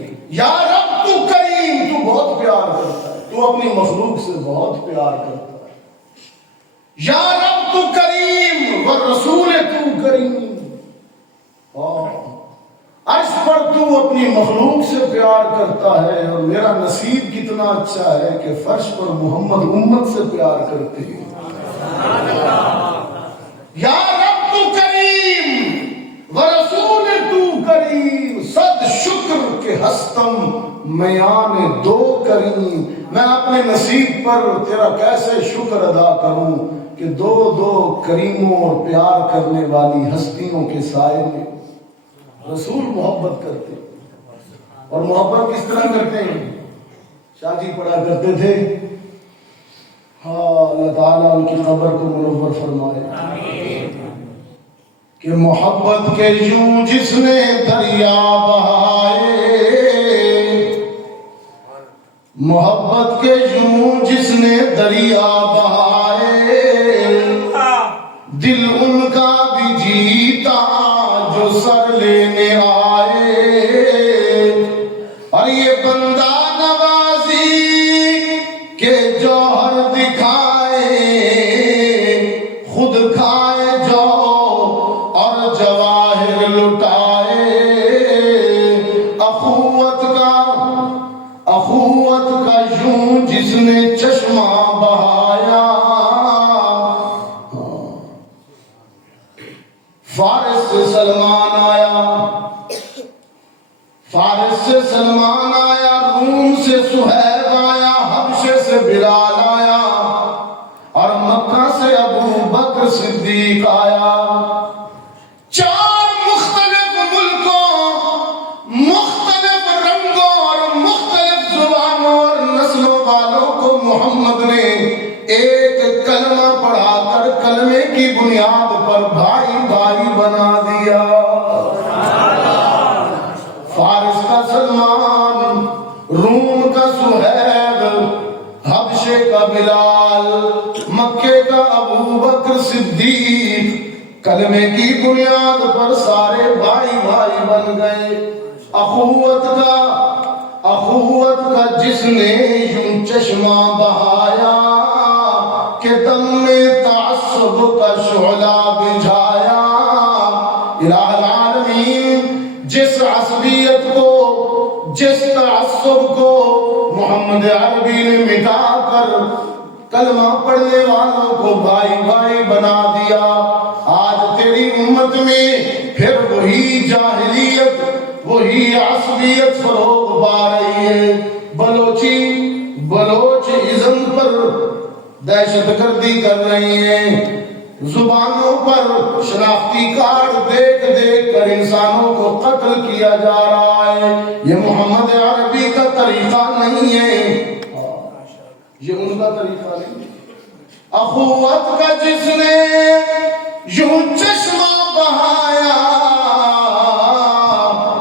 یا رب تو کریم, تو بہت پیار کرتا ہے, تو اپنی مخلوق سے بہت پیار کرتا ہے. یا رب تو کریم والرسول تو کریم, عرش پر تو اپنی مخلوق سے پیار کرتا ہے, اور میرا نصیب کتنا اچھا ہے کہ فرش پر محمد امت سے پیار کرتے ہیں. یا رب تو کریم ورسول تو کریم, صد شکر کے ہستم میان دو کریم. میں اپنے نصیب پر تیرا کیسے شکر ادا کروں کہ دو کریموں اور پیار کرنے والی ہستیوں کے سائے میں رسول محبت کرتے. اور محبت کس طرح کرتے ہیں؟ شاہ جی پڑھا کرتے تھے, ہاں اللہ تعالیٰ ان کی قبر کو منور فرمائے, کہ محبت کے یوں جس نے دریا بہائے, محبت کے یوں جس نے دریا بہائے, دل ان کا بھی جیتا جو سر لینے آئے. اور یہ بندہ نوازی کے جوہر دکھائے, خود کھائے جو اور جواہر لٹائے. اخوت کا یوں جس نے چشمہ بہایا, فارس سے سلمان آیا, فارس سے سلمان آیا, روم سے سہیب آیا, حبشے سے بلال آیا, اور مکہ سے ابو بکر صدیق آیا. چار مختلف ملکوں, مختلف رنگوں اور مختلف زبانوں اور نسلوں والوں کو محمد نے ایک کلمہ پڑھا کر کلمے کی بنیاد پر بھائی بھائی بنا دیا. فارس کا سلمان, روم کا سہیب, حبشے کا بلال, مکے کا ابو بکر صدیق, کلمے کی بنیاد پر سارے بھائی بھائی بن گئے. اخوت کا جس نے یوں چشمہ بہایا, کہ دم میں تعصب کا شعلہ بجھایا. الہ العالمین, جس عصبیت کو, جس تعصب کو محمد عربی نے مٹا کر کلمہ پڑھنے والوں کو بھائی بھائی بنا دیا, آج تیری امت میں پھر وہی جاہلیت, وہی عصبیت فروغ پا رہی ہے. بلوچ ازم پر دہشت گردی کر رہی ہیں, زبانوں پر شناختی کارڈ دیکھ دیکھ کر انسانوں کو قتل کیا جا رہا ہے. یہ محمد عربی کا طریقہ نہیں ہے, یہ ان کا طریقہ نہیں. اخوت کا جس نے یوں چشمہ بہایا,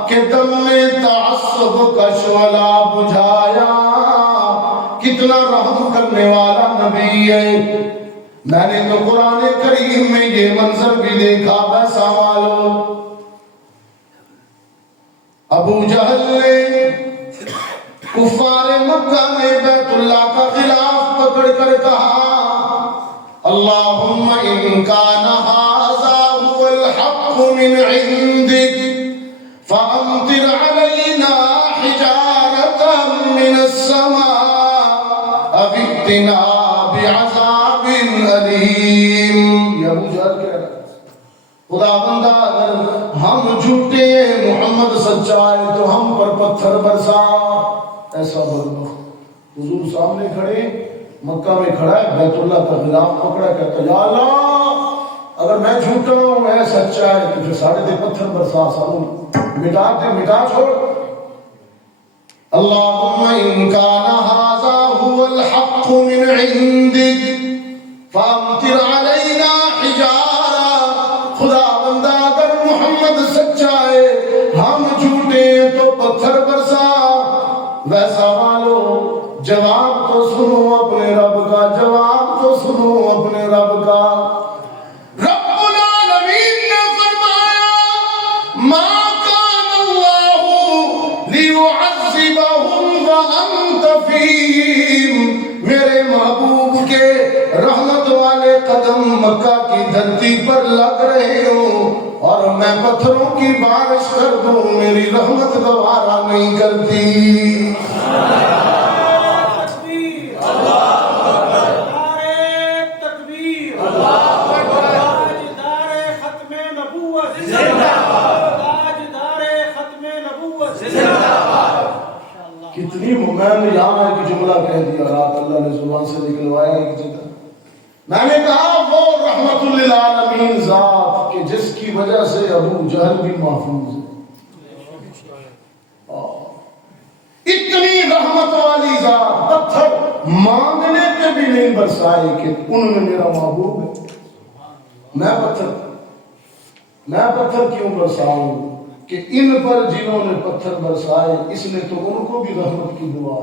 کہ دم میں تعصب کا شعلہ بجھایا. کتنا رحم کرنے والا نبی ہے, میں نے تو قرآن کریم میں یہ منظر بھی دیکھا ویسا والو ابو جہل نے کفار مکہ نے بیت اللہ کا غلاف پکڑ کر کہا اللہم ان کان ھذا ھو الحق من عندک فامطر علینا حجارۃ من السماء او ائتنا بعذاب علیم۔ یہ ابو جہل کہہ رہا ہے خدا بندہ اگر ہم جھوٹے ہیں محمد سچا ہے تو ہم پر پتھر برسا۔ ایسا بدبخت حضور سامنے کھڑے مکہ میں کھڑا ہے بیت اللہ کا غلاف پکڑا کہتا یا اللہ اگر میں جھوٹا ہوں میں سچا ہے تو پھر ساڑھے دے پتھر برسا ساروں مٹا چھوڑ۔ اللہم ان کان ھذا ھو الحق من عندک فامطر علینا حجارہ۔ خدا بندہ اگر محمد سچا ہے ہم جھوٹے ہیں تو پتھر برسا۔ ویسا والو جواب تو سنو اپنے رب کا، جواب تو سنو اپنے رب کا۔ رب العالمین نے فرمایا ما کان اللہ لیعذبہم وانت فیہم۔ میرے محبوب کے رحمت والے قدم مکہ کی دھرتی پر لگ رہے ہوں اور میں پتھروں کی بارش کر دوں میری رحمت گوارا نہیں کرتی۔ کتنی میں نے یہاں ایک جملہ کہہ دیا رات اللہ نے زبان سے نکلوایا ایک جگہ میں نے کہا وہ رحمت للعالمین ذات کہ جس کی وجہ سے ابو جہل بھی محفوظ ہے، اتنی رحمت والی ذات پتھر مانگنے پہ بھی نہیں برسائے کہ ان میں میرا محبوب ہے۔ میں پتھر کیوں برساؤں کہ ان پر جنہوں نے پتھر برسائے اس نے تو ان کو بھی رحمت کی دعا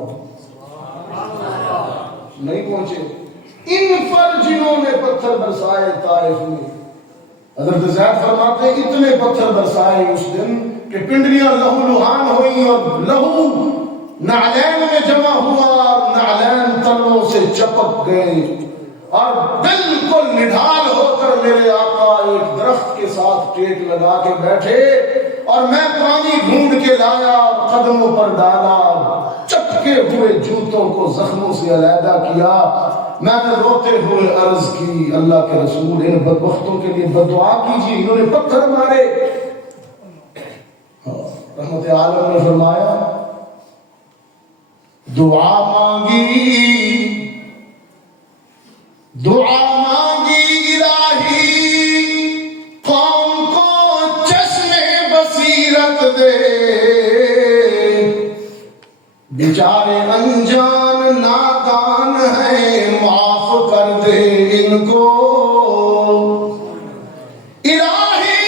نہیں پہنچے۔ ان پر جنہوں نے پتھر برسائے طائف میں، حضرت زید فرماتے اتنے پتھر برسائے اس دن کہ پنڈلیاں لہو لہان ہوئی اور لہو نعلین میں جمع ہوا اور نعلین تلوں سے چپک گئے اور بالکل نڈھال ہو کر میرے آقا ایک درخت کے ساتھ ٹیک لگا کے بیٹھے اور میں پانی ڈھونڈ کے لایا اور قدموں پر ڈالا، چپکے ہوئے جوتوں کو زخموں سے علیحدہ کیا۔ میں نے روتے ہوئے عرض کی اللہ کے رسول ان بدبختوں کے لیے بددعا کیجیے، انہوں نے پتھر مارے۔ رحمت عالم نے فرمایا دعا مانگی الہی قوم کو چشمے بصیرت دے، بیچارے انجان نادان ہیں معاف کر دے ان کو الہی۔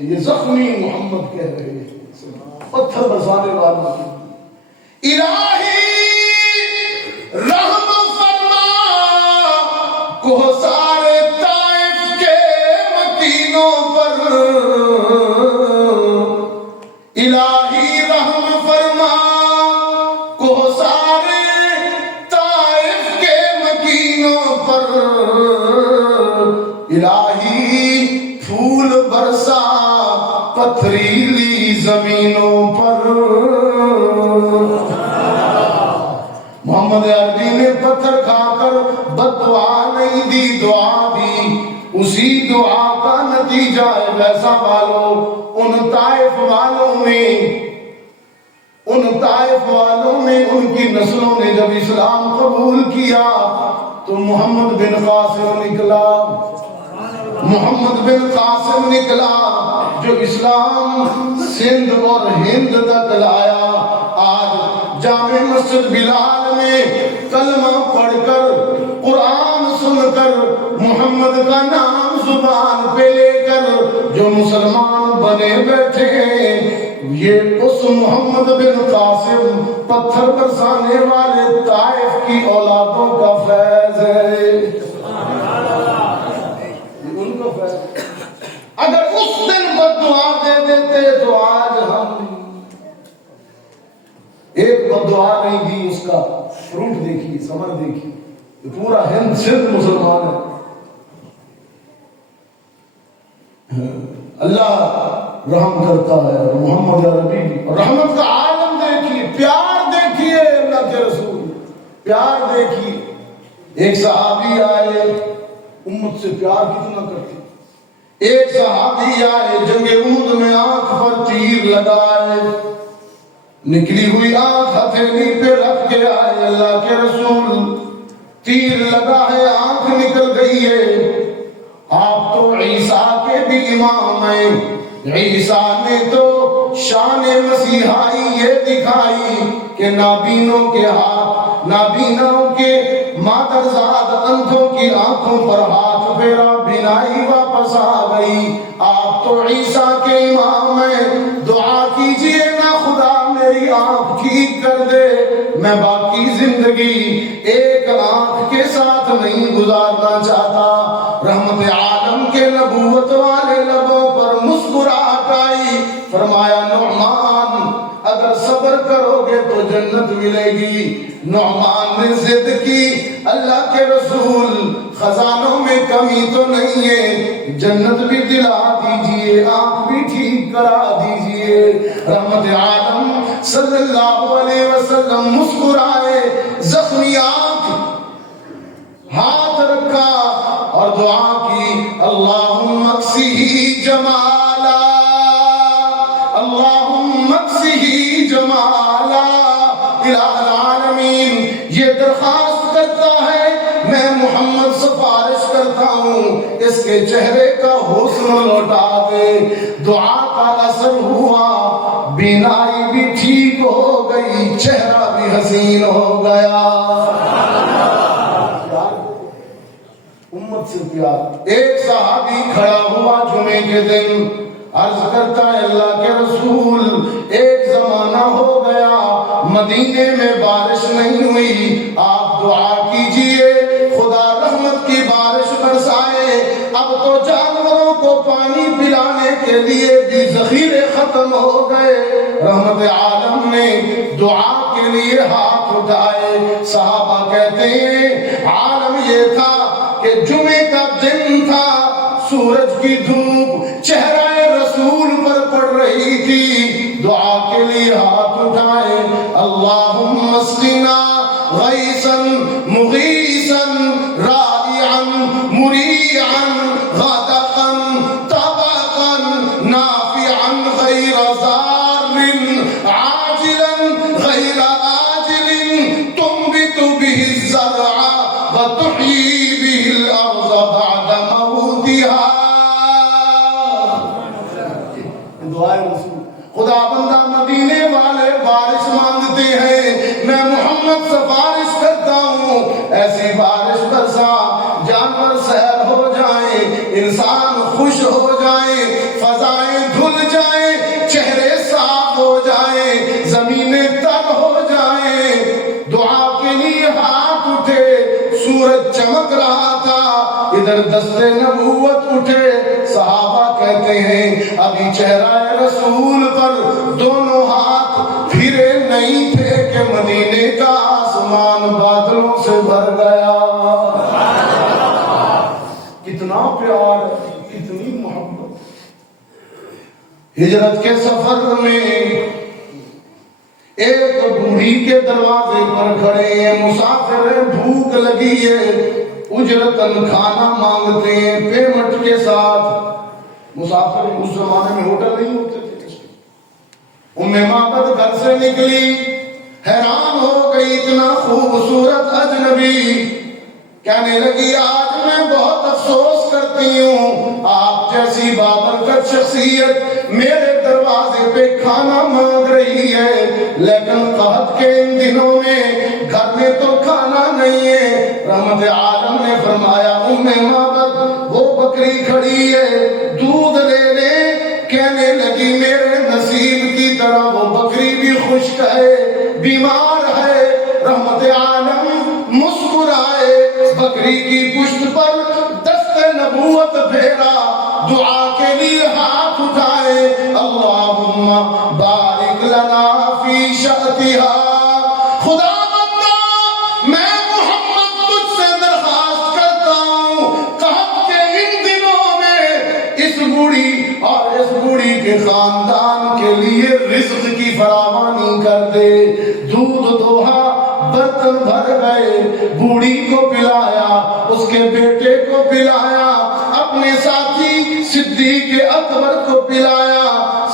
یہ زخمی محمد کہہ رہے ہیں پتھر برسانے والا الہی رحم فرما کوہسار طائف کے مکینوں پر، الہی رحم فرما کوہسار طائف کے مکینوں پر، الہی پھول برسا پتھریلی زمینوں پر۔ محمد عربی نے پتھر کھا کر بد دعا نہیں دی، دعا دی اسی دعا کا نتیجہ ہے۔ ویسا والوں ان طائف والوں نے ان کی نسلوں نے جب اسلام قبول کیا تو محمد بن قاسم نکلا جو اسلام سندھ اور ہند تک لایا۔ آج جامع مسجد بلال میں کلمہ پڑھ کر قرآن سن کر محمد کا نام زبان پہ لے کر جو مسلمان بنے بیٹھے ہیں یہ اس محمد بن قاسم پتھر برسانے والے طائف کی اولادوں کا فیض ہے، ان کو فیض۔ اگر اس دن بددعا دے دیتے تو آج ہم ایک بددعا نہیں دی، اس کا فروٹ دیکھیے، ثمر دیکھیے، پورا ہند سندھ مسلمان ہے۔ اللہ رحم کرتا ہے، محمد عربی رحمت کا عالم دیکھیے، پیار دیکھیے، اللہ کے رسول پیار دیکھیے۔ ایک صحابی آئے، امت سے پیار کتنا کرتے، ایک صحابی آئے جنگ احد میں آنکھ پر تیر لگائے، نکلی ہوئی آنکھ ہتھیلی پہ رکھ کے آئے، اللہ کے رسول تیر لگا ہے، آنکھ نکل گئی ہے، آپ تو عیسیٰ کے بھی امام ہیں، عیسیٰ نے تو شان مسیحائی یہ دکھائی کہ نابینوں کے ہاتھ، نابینوں کے مادرزاد اندھوں کی آنکھوں پر ہاتھ پھیرا، بینائی واپس آ گئی۔ آپ تو عیسیٰ کے امام ہیں، دعا کیجئے نا خدا میری آنکھ ٹھیک کر دے، میں باقی زندگی ایک آنکھ کے ساتھ نہیں گزارنا چاہتا۔ رحمت عالم کے نبوت والے لبوں پر مسکراہٹ آئی، فرمایا نعمان اگر صبر کرو گے تو جنت ملے گی۔ نعمان نے ضد کی، اللہ کے رسول خزانوں میں کمی تو نہیں ہے، جنت بھی دلا دیجئے، آنکھ بھی ٹھیک کرا دیجئے۔ رحمت عالم صلی اللہ علیہ وسلم مسکرائے، زخمی آنکھ ہاتھ رکھا اور دعا کی، اللہم اکسیہ جمالا، اللہم اکسیہ جمالا۔ الہ العالمین یہ درخواست کرتا ہے، میں محمد سفارش کرتا ہوں اس کے چہرے کا حسن لوٹا دے۔ دعا کا اثر ہوا، بینائی بھی ٹھیک ہو گئی، چہرہ بھی حسین ہو گیا۔ امت سے پیار۔ ایک صحابی کھڑا ہوا جمعے کے دن، عرض کرتا ہے اللہ کے رسول ایک زمانہ ہو گیا مدینے میں بارش نہیں ہوئی، آپ دعا کیجئے خدا رحمت کی بارش برسائے، اب تو جانوروں کو پانی پلانے کے لیے بھی ذخیرے ختم ہو گئے۔ رحمت عالم نے دعا کے لیے ہاتھ اٹھائے، صحابہ کہتے ہیں عالم یہ تھا کہ جمعے کا دن تھا، سورج کی دھوپ چہرہ رسول پر پڑ رہی تھی، دعا کے لیے ہاتھ اٹھائے، اللہم اسقنا غیثا مغیثا رائعا مریعا غدقا طبقا نافعا غیر ضار عاجلا غیر آجل تنبت به الزرع وتحیی به الارض بعد موتها۔ دعائے رسول، خدا بندہ مدینے والے بارش مانگتے ہیں، میں محمد سفارش کرتا ہوں ایسی بارش برسا، جانور سیر ہو جائیں، انسان خوش ہو جائیں، فضائیں دھل جائیں، چہرے صاف ہو جائیں، زمینیں تر ہو جائیں۔ دعا کے لیے ہاتھ اٹھے، سورج چمک رہا تھا، ادھر دست نبوت اٹھے، صحابہ کہتے ہیں ابھی چہرہ رسول پر دونوں ہاتھ پھرے نہیں تھے کہ مدینے کا آسمان بادلوں سے بھر گیا۔ کتنا پیار، کتنی محبت۔ ہجرت کے سفر میں ایک بوڑھی کے دروازے پر کھڑے ہیں، مسافر ہیں، بھوک لگی ہے، اجرتاً کھانا مانگتے ہیں پیمنٹ کے ساتھ۔ مسافر اس زمانے میں ہوٹل نہیں ہوتے تھے۔ ام معبد گھر سے نکلی، حیران ہو گئی، اتنا خوبصورت اجنبی، کہنے لگی آج میں بہت افسوس کرتی ہوں، آپ جیسی بابرکت شخصیت میرے دروازے پہ کھانا مانگ رہی ہے، لیکن قحط کے ان دنوں میں گھر میں تو کھانا نہیں ہے۔ رحمت عالم نے فرمایا ام معبد وہ بکری کھڑی ہے، دودھ لے لے، کہنے لگی میرے نصیب کی نبی کی پشت پر دست نبوت پھیرا، دعا کے لیے ہاتھ اٹھائے، اللہم بارک لنا فی شأتھا۔ خدا بندہ میں محمد تجھ سے درخواست کرتا ہوں، کہت کے ان دنوں میں اس بوڑھی اور اس بوڑھی کے خاندان کے لیے رزق کی فراوانی کر دے۔ دودھ دوہا، برتن بھر گئے، بوڑھی کو پلایا، اس کے بیٹے کو پلایا، اپنے ساتھی صدیق اکبر کو پلایا۔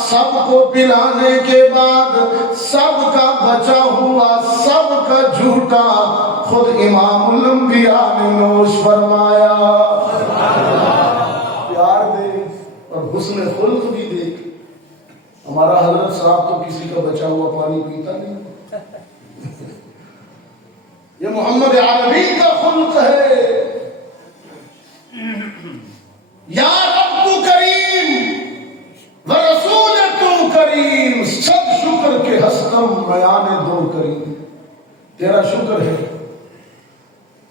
سب کو پلانے کے بعد سب کا بچا ہوا، سب کا جھوٹا خود امام الانبیاء نے نوش فرمایا۔ پیار دیکھ اور حسن خلق بھی دیکھ۔ ہمارا حضرت صاحب تو کسی کا بچا ہوا پانی پیتا نہیں، یہ محمد عربی کا خلق ہے۔ یا رب تو کریم ورسول تو کریم، سب شکر کے ہستم میان دو کریم، تیرا شکر ہے۔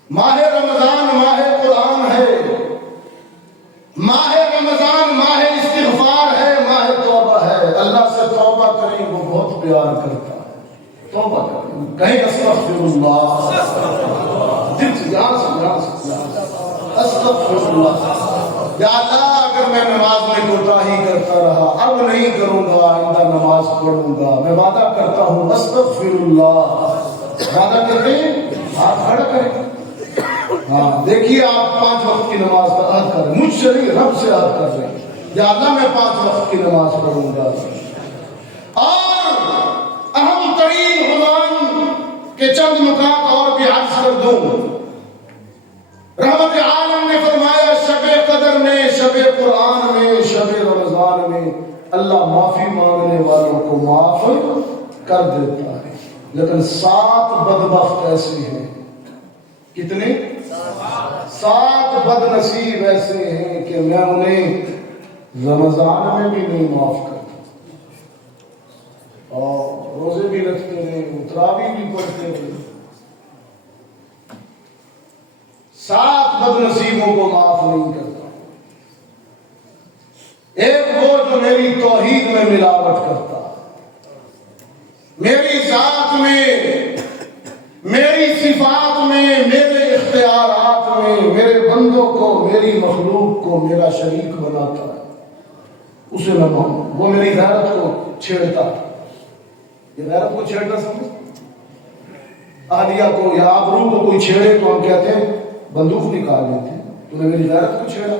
ماہ رمضان ماہ قرآن ہے، ماہ رمضان ماہ استغفار ہے، ماہ توبہ ہے۔ اللہ سے توبہ کریں، وہ بہت پیار کرتا ہے۔ توبہ کریں، کہیں استغفر اللہ، دل سے جان سے استغفر اللہ۔ یا اللہ اگر میں نماز میں کوتاہی کرتا رہا، اب نہیں کروں گا، آئندہ نماز پڑھوں گا، میں وعدہ کرتا ہوں استغفر اللہ۔ وعدہ کرتے ہیں، ہاتھ کھڑا کریں۔ ہاں دیکھیے آپ 5 وقت کی نماز کا عہد کر رہے ہیں، مجھ سے نہیں رب سے عہد کر رہے ہیں، یا اللہ میں 5 وقت کی نماز پڑھوں گا۔ اور اہم ترین عنوان کے چند نکات اور بھی عرض کر دوں۔ رحمت عالم نے فرمایا شب قدر میں، شب قرآن میں، شب رمضان میں اللہ معافی مانگنے والوں کو معاف کر دیتا ہے، لیکن 7 بدبخت ایسے ہیں۔ کتنے؟ 7 بد نصیب ایسے ہیں کہ میں انہیں رمضان میں بھی نہیں معاف کرتا، اور روزے بھی رکھتے ہیں، تراویح بھی پڑھتے ہیں، 7 بد نصیبوں کو معاف نہیں کرتا۔ ایک وہ جو میری توحید میں ملاوٹ کرتا، میری ذات میں، میری صفات میں، میرے اختیارات میں میرے بندوں کو، میری مخلوق کو میرا شریک بناتا ہے، اسے میں مانوں۔ وہ میری غیرت کو چھیڑتا ہے، یہ غیرت کو چھیڑنا سمجھ، اہلیہ کو یا آبرو کو کوئی چھیڑے تو ہم کہتے ہیں بندوق نکال لیتے ہیں، تو نے میری غیرت کو چھیڑا،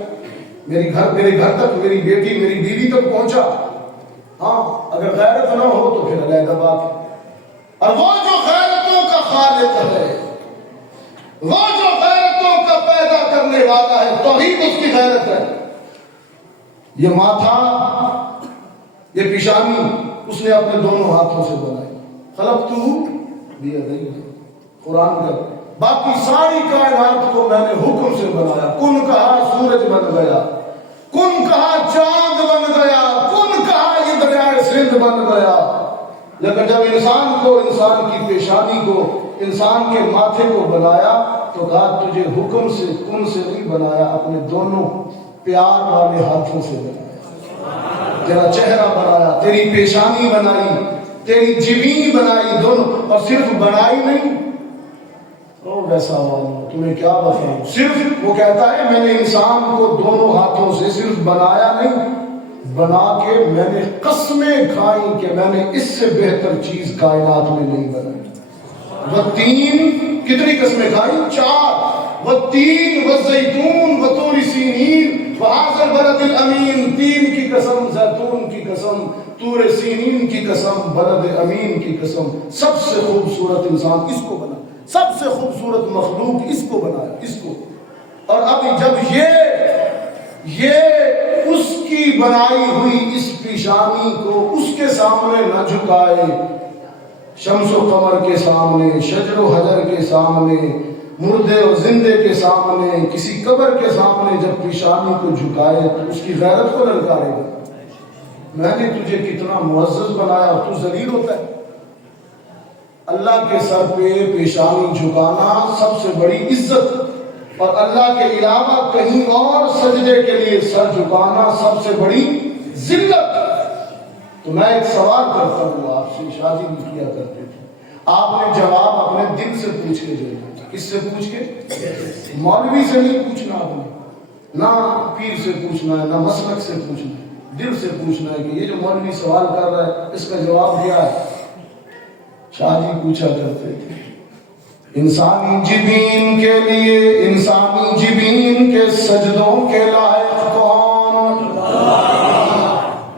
میرے گھر تک، میری بیٹی میری بیوی تک پہنچا۔ ہاں اگر غیرت نہ ہو تو پھر علیحدہ بات ہے۔ اور وہ جو غیرتوں کا خالق ہے، وہ جو غیرتوں کا پیدا کرنے والا ہے، توحید اس کی غیرت ہے۔ یہ ماتھا، یہ پیشانی اس نے اپنے دونوں ہاتھوں سے بنائی، خلقتہ بیدیہ، قرآن کا۔ باقی ساری کائنات کو میں نے حکم سے بنایا، کن کہا سورج بن گیا، کن کہا چاند بن گیا، کن کہا یہ دریائے سندھ بن گیا۔ لیکن جب انسان کو، انسان کی پیشانی کو، انسان کے ماتھے کو بنایا تو کہا تجھے حکم سے، کن سے نہیں بنایا، اپنے دونوں پیار والے ہاتھوں سے بنایا۔ تیرا چہرہ بنایا، تیری پیشانی بنائی، تیری جبین بنائی، دونوں۔ اور صرف بنائی نہیں، ویسا والا تمہیں کیا بتاؤں، صرف وہ کہتا ہے میں نے انسان کو دونوں ہاتھوں سے صرف بنایا نہیں، بنا کے میں نے قسمیں کھائیں کہ میں نے اس سے بہتر چیز کائنات میں نہیں بنائی۔ والتین، کتنی قسمیں کھائیں؟ 4۔ والتین والزیتون وطور سینین وہذا البلد الامین، تین کی قسم، زیتون کی قسم، طور سینین کی قسم، بلد امین کی قسم۔ سب سے خوبصورت انسان اس کو بنا، سب سے خوبصورت مخلوق اس کو بنایا، اس کو۔ اور اب جب یہ اس کی بنائی ہوئی اس پیشانی کو اس کے سامنے نہ جھکائے، شمس و قمر کے سامنے، شجر و حجر کے سامنے، مردے اور زندے کے سامنے، کسی قبر کے سامنے جب پیشانی کو جھکائے تو اس کی غیرت کو للکارے گا۔ میں نے تجھے کتنا معزز بنایا اور تو ذلیل ہوتا ہے۔ اللہ کے سر پہ پیشانی جھکانا سب سے بڑی عزت، اور اللہ کے علاوہ کہیں اور سجدے کے لیے سر جھکانا سب سے بڑی ذلت. تو میں ایک سوال کرتا ہوں آپ سے، شادی بھی کیا کرتے تھے، آپ نے جواب اپنے دل سے پوچھ کے دینا. کس سے پوچھ کے؟ مولوی سے نہیں پوچھنا آپ نے، نہ پیر سے پوچھنا ہے، نہ مسلک سے پوچھنا ہے، دل سے پوچھنا ہے کہ یہ جو مولوی سوال کر رہا ہے اس کا جواب کیا ہے. شاہ جی پوچھا کرتے تھے انسانی جبین کے لیے، انسانی جبین کے سجدوں کے لائق کون؟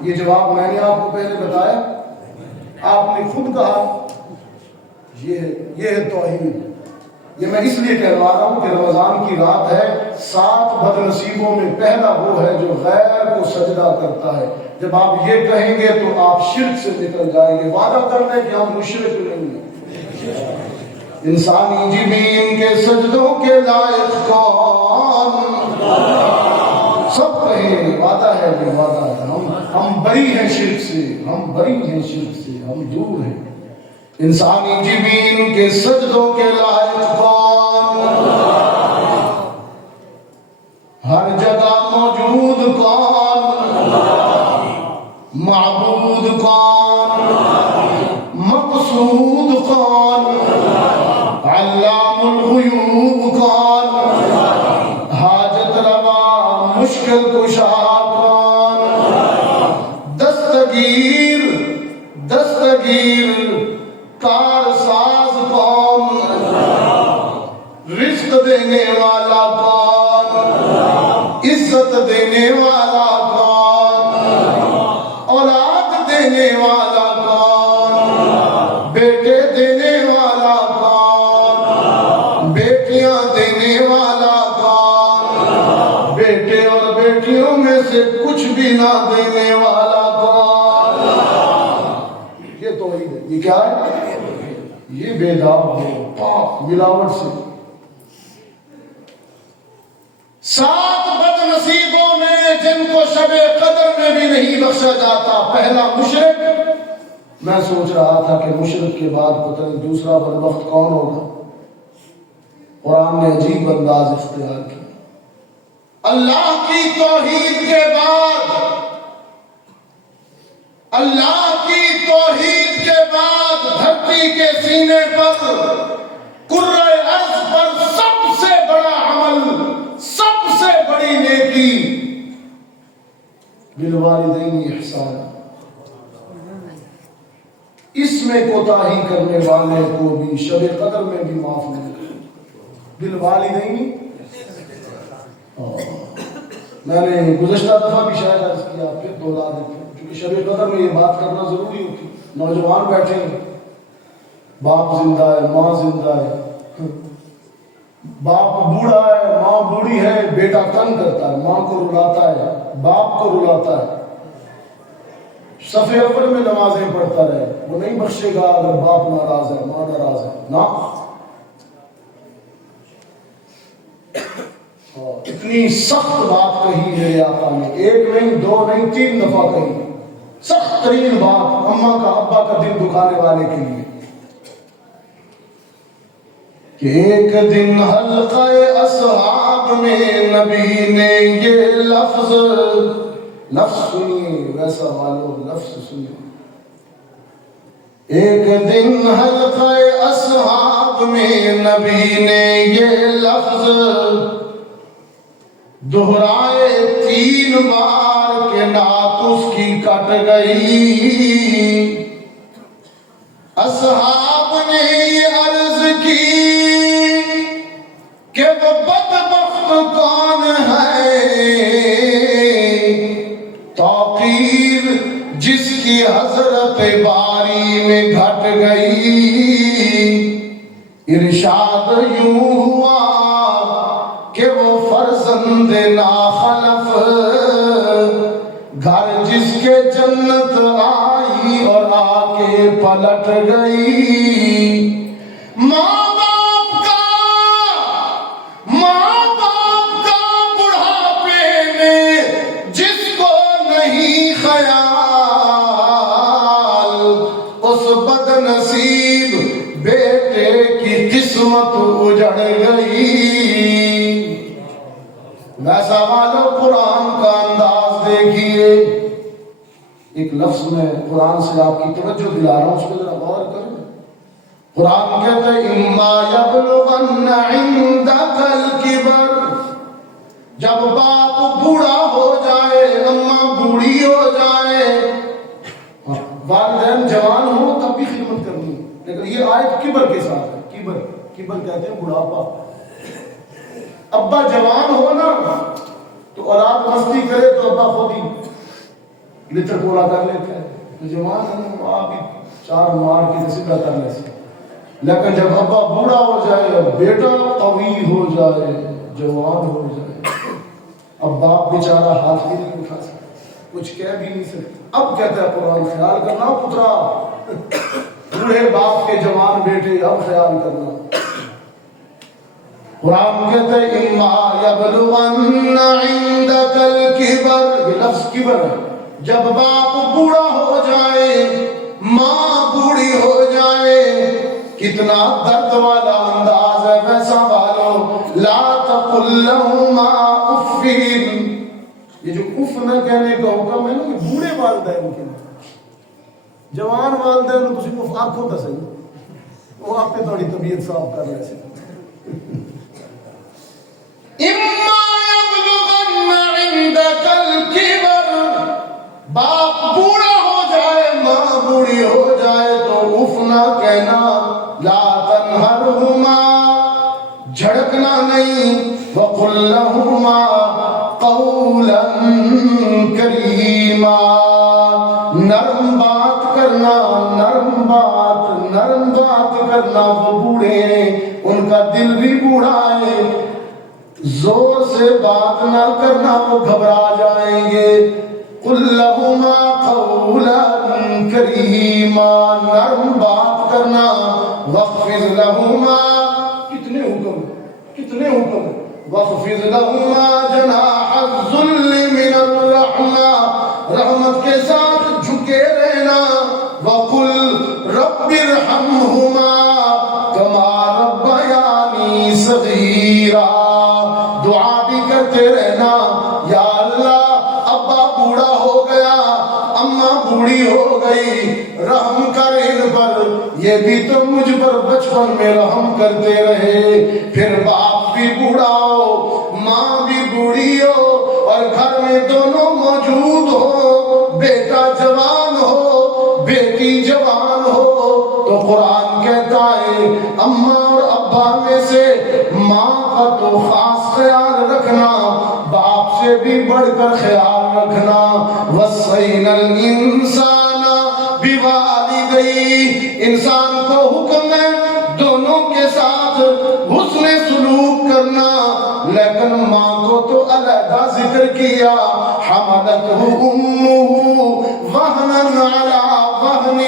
یہ جواب میں نے آپ کو پہلے بتایا، آپ نے خود کہا. یہ ہے توحید. یہ میں اس لیے کہلوا رہا ہوں کہ رمضان کی رات ہے، 7 بد نصیبوں میں پہلا وہ ہے جو غیر کو سجدہ کرتا ہے. جب آپ یہ کہیں گے تو آپ شرک سے نکل جائیں گے. وعدہ کرتے ہیں کہ ہم مشرک نہیں ہیں. انسانی جبین کے سجدوں کے لائق کون؟ سب کہیں وعدہ ہے، یہ وعدہ ہے. ہم بری ہیں شرک سے، ہم بری ہیں شرک سے، ہم دور ہیں. انسانی جبین کے سجدوں کے لائق کون؟ ہر جگہ موجود کون؟ معبود کون؟ مقصود کون؟ علام الغیوب کون؟ حاجت روا مشکل کشا کون؟ دستگیر کار ساز کون؟ رزق دینے والا کون؟ عزت دینے والا کون؟ اولاد دینے والا کون؟ بیٹے دینے والا کون؟ بیٹیاں دینے والا کون؟ بیٹے اور بیٹیوں میں سے کچھ بھی نہ دینے والا کون؟ یہ توحید ہے. یہ کیا ہے؟ یہ بیدار ہو پاک ملاوٹ سے. 7 بد نصیبوں میں جن کو شب قدر میں بھی نہیں بخشا جاتا. پہلا مشرک. میں سوچ رہا تھا کہ مشرک کے بعد پتہ نہیں دوسرا بدبخت کون ہوگا. قرآن نے عجیب انداز اختیار کیا. اللہ کی توحید کے بعد، اللہ کی توحید کے بعد دھرتی کے سینے پر، کرۂ ارض پر سب سے بڑا عمل، سب سے بڑی نیکی بالوالدین احسان. اس میں کوتاہی کرنے والے کو بھی شب قدر میں بھی معاف نہیں کرے. بالوالدین. میں نے گزشتہ دفعہ بھی شاید عرض کیا، پھر دوہرا دیتے ہیں کیونکہ شب قدر میں یہ بات کرنا ضروری ہوتی. نوجوان بیٹھے ہیں، باپ زندہ ہے، ماں زندہ ہے، باپ بوڑھا ہے، ماں بوڑھی ہے، بیٹا تنگ کرتا ہے، ماں کو رلاتا ہے، باپ کو رلاتا ہے. صف اول میں نمازیں پڑھتا رہے، وہ نہیں بخشے گا اگر باپ ناراض ہے، ماں ناراض ہے. نا اتنی سخت بات کہی میرے آقا نے، 1 نہیں 2 نہیں 3 دفعہ کہی. سخت ترین بات اماں کا ابا کا دل دکھانے والے کے لیے کہ ایک دن حلقہ اصحاب میں نبی نے یہ لفظ سنیے، ویسا والو لفظ سنیے. ایک دن حلقہ اصحاب میں نبی نے یہ لفظ دہرائے 3 بار کہ ناک اس کی کٹ گئی. اصحاب نے یہ عرض کی کہ وہ بدبخت کون ہے، توقیر جس کی حضرت باری میں گھٹ گئی. ارشاد یوں ہوا کہ وہ فرزند ناخلف، گھر جس کے جنت آئی اور آ کے پلٹ گئی. ماں باپ کا بڑھاپے میں جس کو نہیں خیال، اس بد نصیب بیٹے کی قسمت اجڑ گئی. کیے. ایک لفظ میں قرآن سے آپ کی توجہ دلا رہا ہوں، اس پہ ذرا غور کریں. قرآن کہتا ہے اما یبلغن عندک الکبر، جب باپ بوڑھا ہو جائے، اماں بوڑھی ہو جائے، والدین جوان ہو تب بھی خدمت کرنی ہے. لیکن یہ آیت کبر کے ساتھ ہے. کبر کہتے ہیں بڑھاپا. ابا جوان ہو نا تو اولاد مستی کرے تو ابا خود ہی لچر پولا کر لیتے ہیں، تو جوان ہے آپ بھی چار مار کے سیدھا کر لے سکتے. لیکن جب ابا بوڑھا ہو جائے، بیٹا قوی ہو جائے، جوان ہو جائے، اب باپ بیچارہ ہاتھ بھی نہیں اٹھا سکتا، کچھ کہہ بھی نہیں سکتا. اب کہتا ہے قرآن خیال کرنا پترا، بوڑھے باپ کے جوان بیٹے اب خیال کرنا. قرآن کہتا ہے اما یبلغن عندک الکبر، یہ لفظ کبر ہے. جب باپ بوڑھا ہو جائے، ماں بوڑھی ہو جائے، کتنا درد والا انداز ہے ویسا والو. لا تقل لهما اف، یہ جو اف نہ کہنے کا حکم ہے نا، یہ بوڑھے والدین کے لیے. جوان والدین کو تسی اف آنکھو تا صحیح، وہ آپ پہ تھوڑی طبیعت صاف کر رہے سے. اما یبلغن عندک الکبر، باپ بوڑھا ہو جائے، ماں بوڑھی ہو جائے تو اف نہ کہنا. لا تنہرہما، جھڑکنا نہیں. وقل لہما قولا کریما، نرم بات کرنا، نرم بات کرنا. وہ بوڑھے ہیں، ان کا دل بھی بوڑھا ہے، زور سے بات نہ کرنا، وہ گھبرا جائیں گے. قل لہما قولا کریما، نرم بات کرنا. واخفض لہما، کتنے حکم، واخفض لہما جناح الذل من الرحمہ، رحمت کے ساتھ جھکے رہنا. وقل رب ارحمہما کما ربیانی صغیرا، دعا بھی کرتے رہنا، یا اللہ ابا بوڑھا ہو گیا، اماں بوڑھی ہو گئی، رحم کر ان پر، یہ بھی تو مجھ پر بچپن میں رحم کرتے رہے. پھر باپ بھی بوڑھا ہو، ماں بھی بوڑھی ہو، اور گھر میں دونوں موجود ہو، بیٹا جوان ہو، بیٹی جوان ہو، تو قرآن کہتا ہے اماں اور ابا میں سے ماں کا تو خاص خیال رکھنا، باپ سے بھی بڑھ کر خیال رکھنا. وَصَّيْنَا الْإِنسَانَ بِوَالِدَيْهِ، انسان کو حکم ہے دونوں کے ساتھ حسن سلوک کرنا. لیکن ماں کو تو علیحدہ ذکر کیا. حملته أمه وهنا على وهن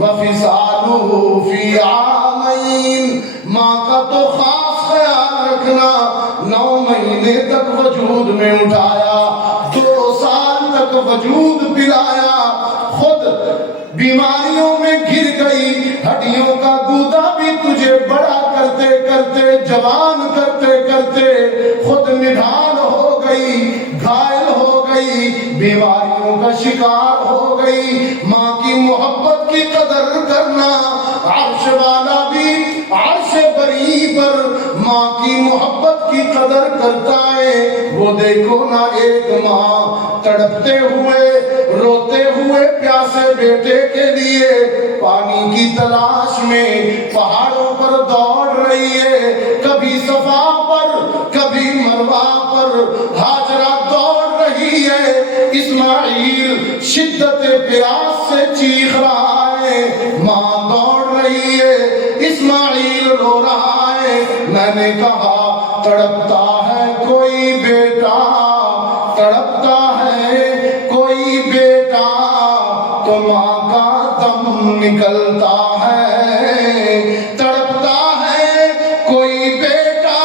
وفصاله في عامين، ماں کا تو خاص خیال رکھنا. 9 مہینے تک وجود میں اٹھایا، 2 سال تک وجود پلایا، خود بیماریوں میں گر گئی، ہڈیوں کا گودا بھی تجھے بڑا کرتے کرتے، جوان کرتے کرتے خود نڈھال ہو گئی، گھائل ہو گئی، بیماریوں کا شکار ہو گئی. ماں کی محبت کی قدر کرنا. عرش والا بھی عرش بری پر ماں کی محبت کی قدر کرتا ہے. وہ دیکھو نا ایک ماں تڑپتے ہوئے، روتے ہوئے پیاسے بیٹے کے لیے پانی کی تلاش میں پہاڑوں پر دوڑ رہی ہے، کبھی صفا پر کبھی مروہ پر ہاجرہ دوڑ رہی ہے. اسماعیل شدت پیاس سے چیخ رہا ہے، ماں دوڑ رہی ہے، اسماعیل رو رہا ہے. میں نے کہا تڑپتا ہے کوئی بیٹا، تڑپتا ہے کوئی بیٹا، تو ماں کا دم نکلتا ہے. تڑپتا ہے کوئی بیٹا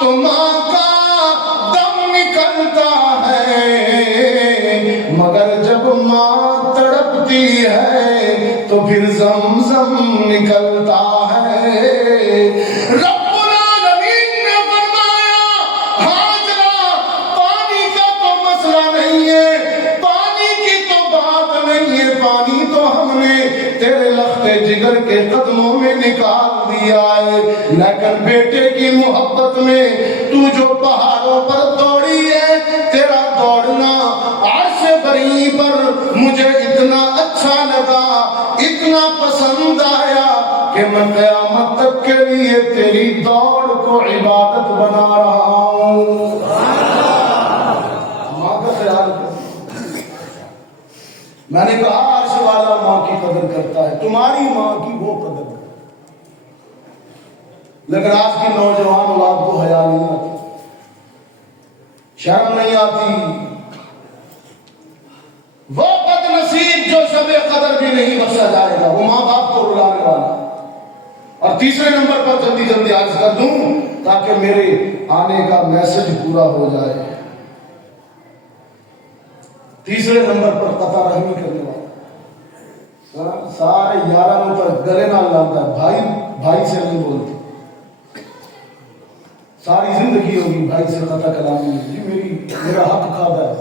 تو ماں کا دم نکلتا ہے، مگر جب ماں تڑپتی ہے تو پھر زمزم نکلتا ہے. رب العالمین نے فرمایا ہاجرہ پانی کا تو مسئلہ نہیں ہے، کے قدموں میں نکال دیا ہے، لیکن بیٹے کی محبت میں تو جو پہاڑوں پر دوڑی ہے، تیرا دوڑنا عرش بری پر مجھے اتنا اچھا لگا، اتنا پسند آیا کہ میں قیامت تک کے لیے تیری دوڑ کو عبادت بنا رہا ہوں۔ ماں کا خیال کر، میں نے کہا عرش والا ماں کی قدر کرتا ہے، تمہاری ماں کی وہ قدر کرتا ہے، لیکن آج کی نوجوان اولاد کو حیا نہیں آتی، شرم نہیں آتی۔ وہ بد نصیب جو شب قدر بھی نہیں بخشا جائے گا، وہ ماں باپ کو رلانے والا۔ اور تیسرے نمبر پر جلدی جلدی عرض کر دوں تاکہ میرے آنے کا میسج پورا ہو جائے، تیسرے نمبر پر قطع رحمی کرنے والا، سارے یارانوں پر گلے نہ لاتا ہے، بھائی بھائی سے نہیں بولتے، ساری زندگی ہوگی بھائی سے قطع کلامی، جی میرا حق کھاتا ہے،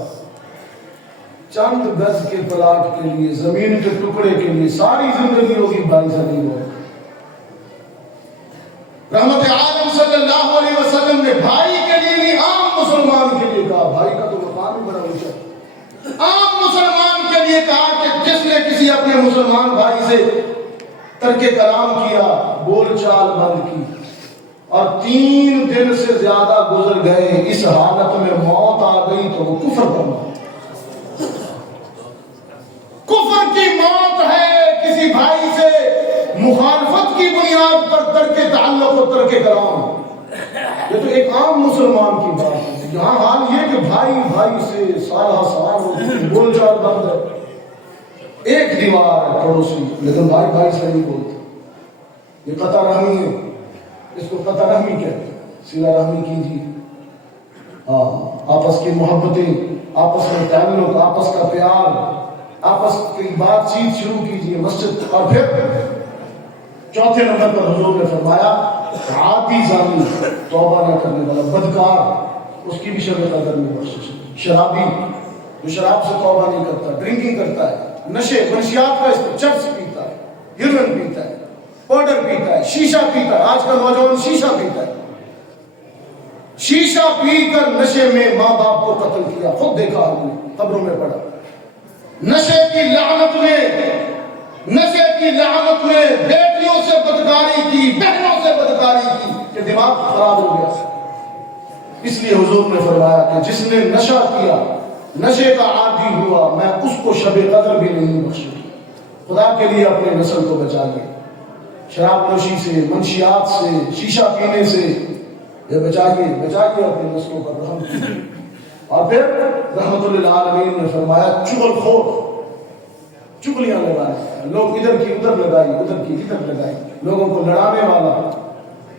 چند گز کے پلاٹ کے لیے، زمین کے ٹکڑے کے لیے ساری زندگی ہوگی بھائی سے نہیں بولتے۔ رحمت عالم صلی اللہ علیہ وسلم نے بھائی کے لیے نہیں، عام مسلمان کے لیے کہا، بھائی کا تو مقام ہی بڑا اونچا ہے، عام مسلمان کے لیے کہا کہ جس نے کسی اپنے مسلمان بھائی سے ترک کلام کیا، بول چال بند کی، اور 3 دن سے زیادہ گزر گئے، اس حالت میں موت آ گئی تو وہ کفر پر مر، کفر کی موت ہے کسی بھائی سے مخالفت کی بنیاد پر ترک تعلق و ترک کلام۔ یہ تو ایک عام مسلمان کی بات ہے، یہاں حال یہ کہ بھائی بھائی سے سالہ سال بول چال بند ہے، ایک دیوار ہے پڑوسی، لیکن بھائی بھائی سے نہیں بولتے، یہ قطع رحمی ہے، اس کو قطع رحمی کہتے ہیں، صلہ رحمی کیجیے، آپس کی محبتیں، آپس میں تعلق، آپس کا پیار، آپس کی بات چیت شروع کیجیے مسجد۔ اور پھر چوتھے نمبر پر حضور نے فرمایا عادی زانی، توبہ نہ کرنے والا بدکار، اس کی بھی شب قدر میں بخشش ہے۔ شرابی جو شراب سے توبہ نہیں کرتا، ڈرنکنگ کرتا ہے، نشے منشیات کا چرس پیتا ہے، ہیروئن پیتا ہے، پاؤڈر پیتا ہے، شیشہ پیتا ہے، آج کا نوجوان شیشہ پیتا ہے، شیشہ پی کر نشے میں ماں باپ کو قتل کیا، خود دیکھا ہم نے، قبروں میں پڑا، نشے کی لعنت میں بیٹیوں سے بدکاری کی، بہنوں سے بدکاری کی کہ دماغ خراب ہو گیا۔ اس لیے حضور نے فرمایا کہ جس نے نشہ کیا، نشے کا عادی ہوا، میں اس کو شب قدر بھی نہیں بخشوں گا۔ خدا کے لیے اپنے نسل کو بچائیے، شراب نوشی سے، منشیات سے، شیشہ پینے سے، یہ بچائیے اپنے نسلوں پر رحم کیجیے۔ اور پھر رحمت للعالمین نے فرمایا چغل خور، چگلیاں لگائے، لوگ ادھر کی ادھر لگائی، ادھر کی ادھر لگائی، لوگوں کو لڑانے والا،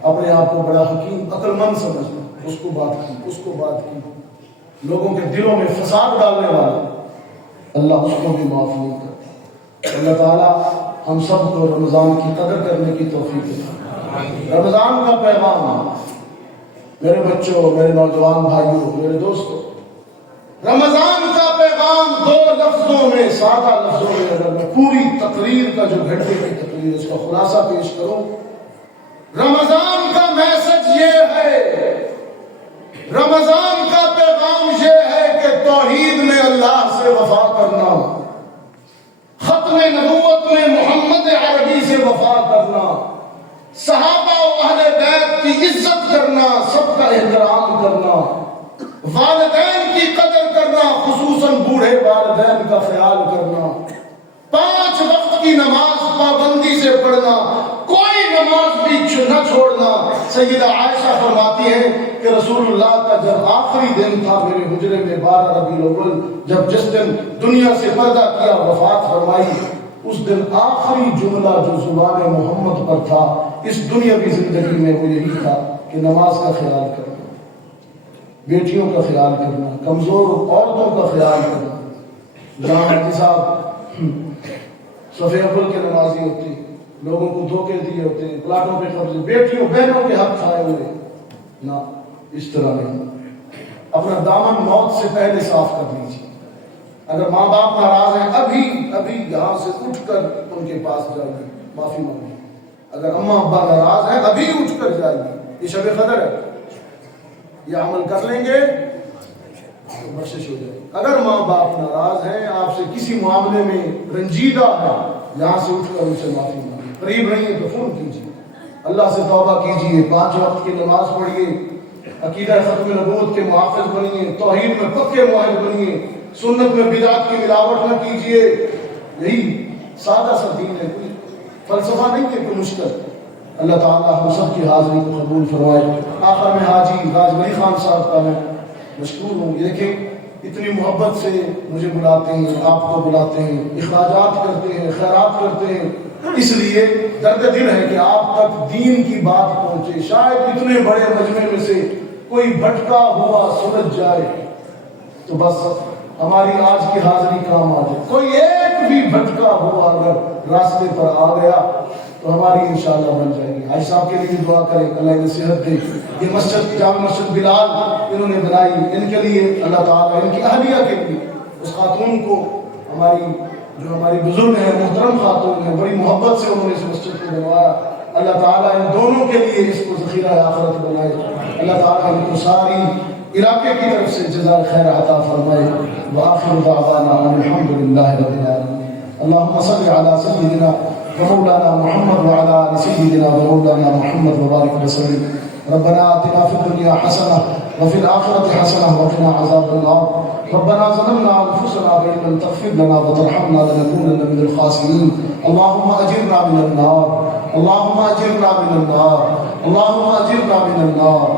اپنے آپ کو بڑا حکیم عقل مند سمجھنا، اس کو بات کی، لوگوں کے دلوں میں فساد ڈالنے والا، اللہ اس کو بھی معاف نہیں کرتا۔ اللہ تعالیٰ ہم سب کو رمضان کی قدر کرنے کی توفیق دے۔ رمضان کا پیغام میرے بچوں، میرے نوجوان بھائیوں، میرے دوستوں، رمضان کا پیغام 2 لفظوں میں، سادہ لفظوں میں اگر میں پوری تقریر کا جو گھنٹے کی تقریر اس کا خلاصہ پیش کروں، رمضان کا میسج یہ ہے، رمضان کا پیغام یہ ہے کہ توحید میں اللہ سے وفا کرنا، ختم نبوت میں محمد عربی سے وفا کرنا، صحابہ و اہل بیت کی عزت کرنا، سب کا احترام کرنا، والدین کی قدر کرنا، خصوصاً بوڑھے والدین کا خیال کرنا، 5 وقت کی نماز پابندی سے پڑھنا، کوئی نماز بھی نہ چھوڑنا۔ سیدہ عائشہ فرماتی ہے کہ رسول اللہ کا جب آخری دن تھا میرے حجرے میں 12 ربیع الاول، جس دن دنیا سے پردہ کیا، وفات فرمائی، اس دن آخری جملہ جو زبان محمد پر تھا اس دنیاوی زندگی میں وہ یہی تھا کہ نماز کا خیال کرنا، بیٹیوں کا خیال کرنا، کمزور عورتوں کا خیال کرنا۔ جہاں صاحب صفحے اول کے نمازی ہوتے، لوگوں کو دھوکے دیے ہوتے، پلاٹوں پہ قبضے، بیٹیوں بہنوں کے حق کھائے ہوئے، نہ اس طرح نہیں۔ اپنا دامن موت سے پہلے صاف کر لیجیے۔ اگر ماں باپ ناراض ہیں، ابھی یہاں سے اٹھ کر ان کے پاس جائیے، معافی مانگیے۔ اگر اماں ابا ناراض ہیں ابھی اٹھ کر جائیے، یہ شب قدر ہے، یہ عمل کر لیں گے تو بخشش ہو جائے گی۔ اگر ماں باپ ناراض ہیں، آپ سے کسی معاملے میں رنجیدہ ہے، یہاں سے اٹھ کر ان سے معافی مانگیے، قریب نہیں ہے تو فون کیجیے، اللہ سے توبہ کیجیے، 5 وقت کی نماز پڑھیے، عقیدہ ختم نبوت کے محافظ بنیے، توحید میں پکے معاہد بنیے، سنت میں بدعت کی ملاوٹ نہ کیجیے۔ یہی سادہ سا دین ہے، کوئی فلسفہ نہیں ہے، کوئی مشکل۔ اللہ تعالیٰ ہم سب کی حاضری کو قبول فرمائے۔ آخر میں حاجی راج ولی خان صاحب کا میں مشکور ہوں، دیکھیں اتنی محبت سے مجھے بلاتے ہیں، آپ کو بلاتے ہیں، اخراجات کرتے ہیں، خیرات کرتے ہیں، اس لیے درد دل ہے کہ آپ تک دین کی بات پہنچے، شاید اتنے بڑے مجمع میں سے کوئی بھٹکا ہوا سلجھ جائے تو بس ہماری آج کی حاضری کام آ جائے، کوئی ایک بھی بھٹکا ہوا اگر راستے پر آ گیا تو ہماری انشاءاللہ بن جائے گی۔ حاجی صاحب کے لیے بھی دعا کریں، اللہ انہیں صحت دے۔ یہ مسجد جامع مسجد بلال انہوں نے بنائی، ان کے لیے اللہ تعالیٰ ان کی اہلیہ کے لیے، اس خاتون کو ہماری بزرگ ہیں، محترم خاتون ہیں، بڑی محبت سے انہوں نے اس مسجد کو بنوایا، اللہ تعالیٰ ان دونوں کے لیے اس کو ذخیرہ آخرت بنائے، اللہ تعالیٰ ان کو ساری علاقے کی طرف سے جزائے خیر عطا فرمائے۔ وآخر دعوانا الحمدللہ رب العالمین۔ اللہم صل علی سیدنا ومولانا محمد وعلى آل سيدنا ومولانا محمد وبارك وسلم۔ ربنا آتنا في الدنيا حسنة وفي الآخرة حسنة وقنا عذاب النار۔ ربنا ظلمنا أنفسنا وإن لم تغفر لنا وترحمنا لنكونن من الخاسرين۔ اللهم أجرنا من النار، اللهم أجرنا من النار، اللهم أجرنا من النار۔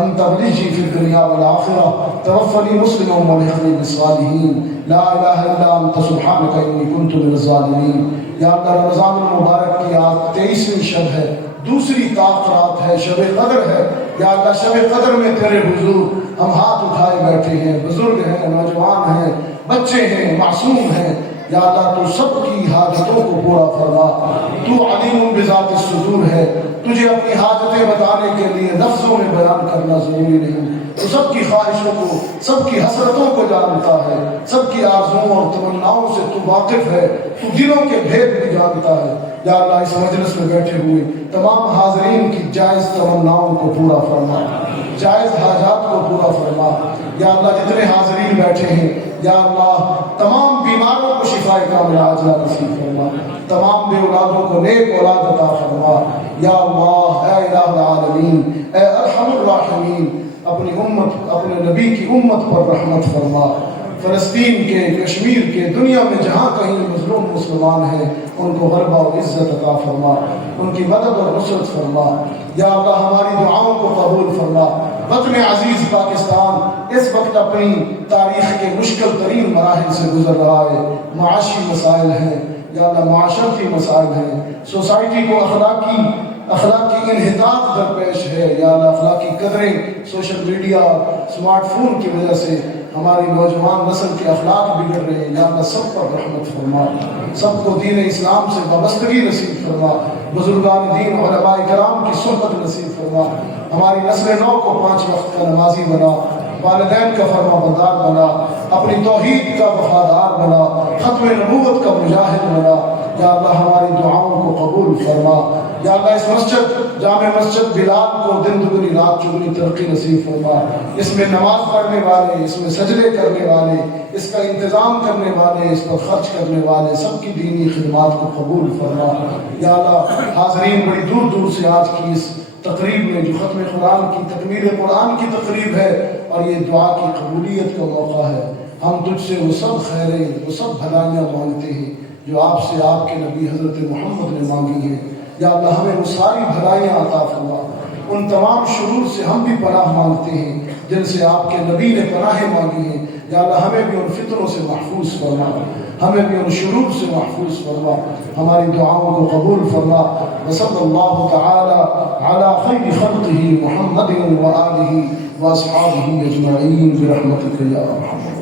أنت وليي في الدنيا والآخرة، توفني مسلما والحقني بالصالحين، لا إله إلا أنت سبحانك إني كنت من الظالمين۔ یا اللہ رمضان المبارک کی آج 23ویں شب ہے، دوسری تاخرات ہے، شب قدر ہے، یا اللہ شب قدر میں تیرے حضور ہم ہاتھ اٹھائے بیٹھے ہیں، بزرگ ہیں، نوجوان ہیں، بچے ہیں، معصوم ہیں، یا اللہ تو سب کی حاجتوں کو پورا فرما، تو علیم بذات الصدور ہے، تجھے اپنی حاجتیں بتانے کے لیے لفظوں میں بیان کرنا ضروری نہیں، تو سب کی خواہشوں کو، سب کی حسرتوں کو جانتا ہے، سب کی آرزوؤں اور تمناؤں سے تو واقف ہے، تو دلوں کے بھید بھی جانتا ہے۔ یا اللہ اس مجلس میں بیٹھے ہوئے تمام حاضرین کی جائز تمناؤں کو پورا فرما، جائز حاجات کو پورا فرما۔ یا اللہ جتنے حاضرین بیٹھے ہیں، یا اللہ تمام بیماروں کو شفا کاملہ عاجلہ نصیب فرما، تمام بے اولادوں کو نیک اولاد عطا فرما۔ یا اللہ اے الہ العالمین، اے ارحم الراحمین، اپنی امت، اپنے نبی کی امت پر رحمت فرما۔ فلسطین کے، کشمیر کے، دنیا میں جہاں کہیں مظلوم مسلمان ہیں ان کو غلبہ و عزت عطا فرما، ان کی مدد اور نصرت فرما۔ یا اللہ ہماری دعاؤں کو قبول فرما۔ وطن عزیز پاکستان اس وقت اپنی تاریخ کے مشکل ترین مراحل سے گزر رہا ہے، معاشی مسائل ہیں، یا اللہ معاشرتی مسائل ہیں، سوسائٹی کو اخلاقی انحطاط درپیش ہے، یا اللہ اخلاقی قدریں سوشل میڈیا، اسمارٹ فون کی وجہ سے ہماری نوجوان نسل کے اخلاق بگڑ رہے ہیں، یا اللہ سب پر رحمت فرما، سب کو دین اسلام سے وابستگی نصیب فرما، بزرگان دین علماء کرام کی صحبت نصیب فرما، ہماری نسل نو کو 5 وقت کا نمازی بنا، والدین کا فرما بردار بنا، اپنی توحید کا وفادار بنا، ختم نبوت کا مجاہد بنا۔ یا اللہ ہماری دعاؤں کو قبول فرما۔ یا اللہ اس مسجد جامع مسجد بلال کو دن دگنی رات چگنی ترقی نصیب فرما، اس میں نماز پڑھنے والے، اس میں سجدے کرنے والے، اس کا انتظام کرنے والے، اس پر خرچ کرنے والے سب کی دینی خدمات کو قبول فرما۔ یا اللہ حاضرین بڑی دور دور سے آج کی اس تقریب میں جو ختم قرآن کی، تکمیل قرآن کی تقریب ہے اور یہ دعا کی قبولیت کا موقع ہے، ہم تجھ سے وہ سب خیریں، وہ سب بھلائیاں مانگتے ہیں جو آپ سے آپ کے نبی حضرت محمد نے مانگی ہیں۔ یا اللہ ہمیں وہ ساری بھلائیاں عطا فرما، ان تمام شرور سے ہم بھی پناہ مانگتے ہیں جن سے آپ کے نبی نے پناہیں مانگی ہیں۔ یا اللہ ہمیں بھی ان فتنوں سے محفوظ فرما، ہمیں بھی ان شرور سے محفوظ فرما، ہماری دعاؤں کو قبول فرما۔ وصلی اللہ تعالی علی خیر خلقہ محمد و آلہ و اصحابہ اجمعین برحمتک یا ارحم۔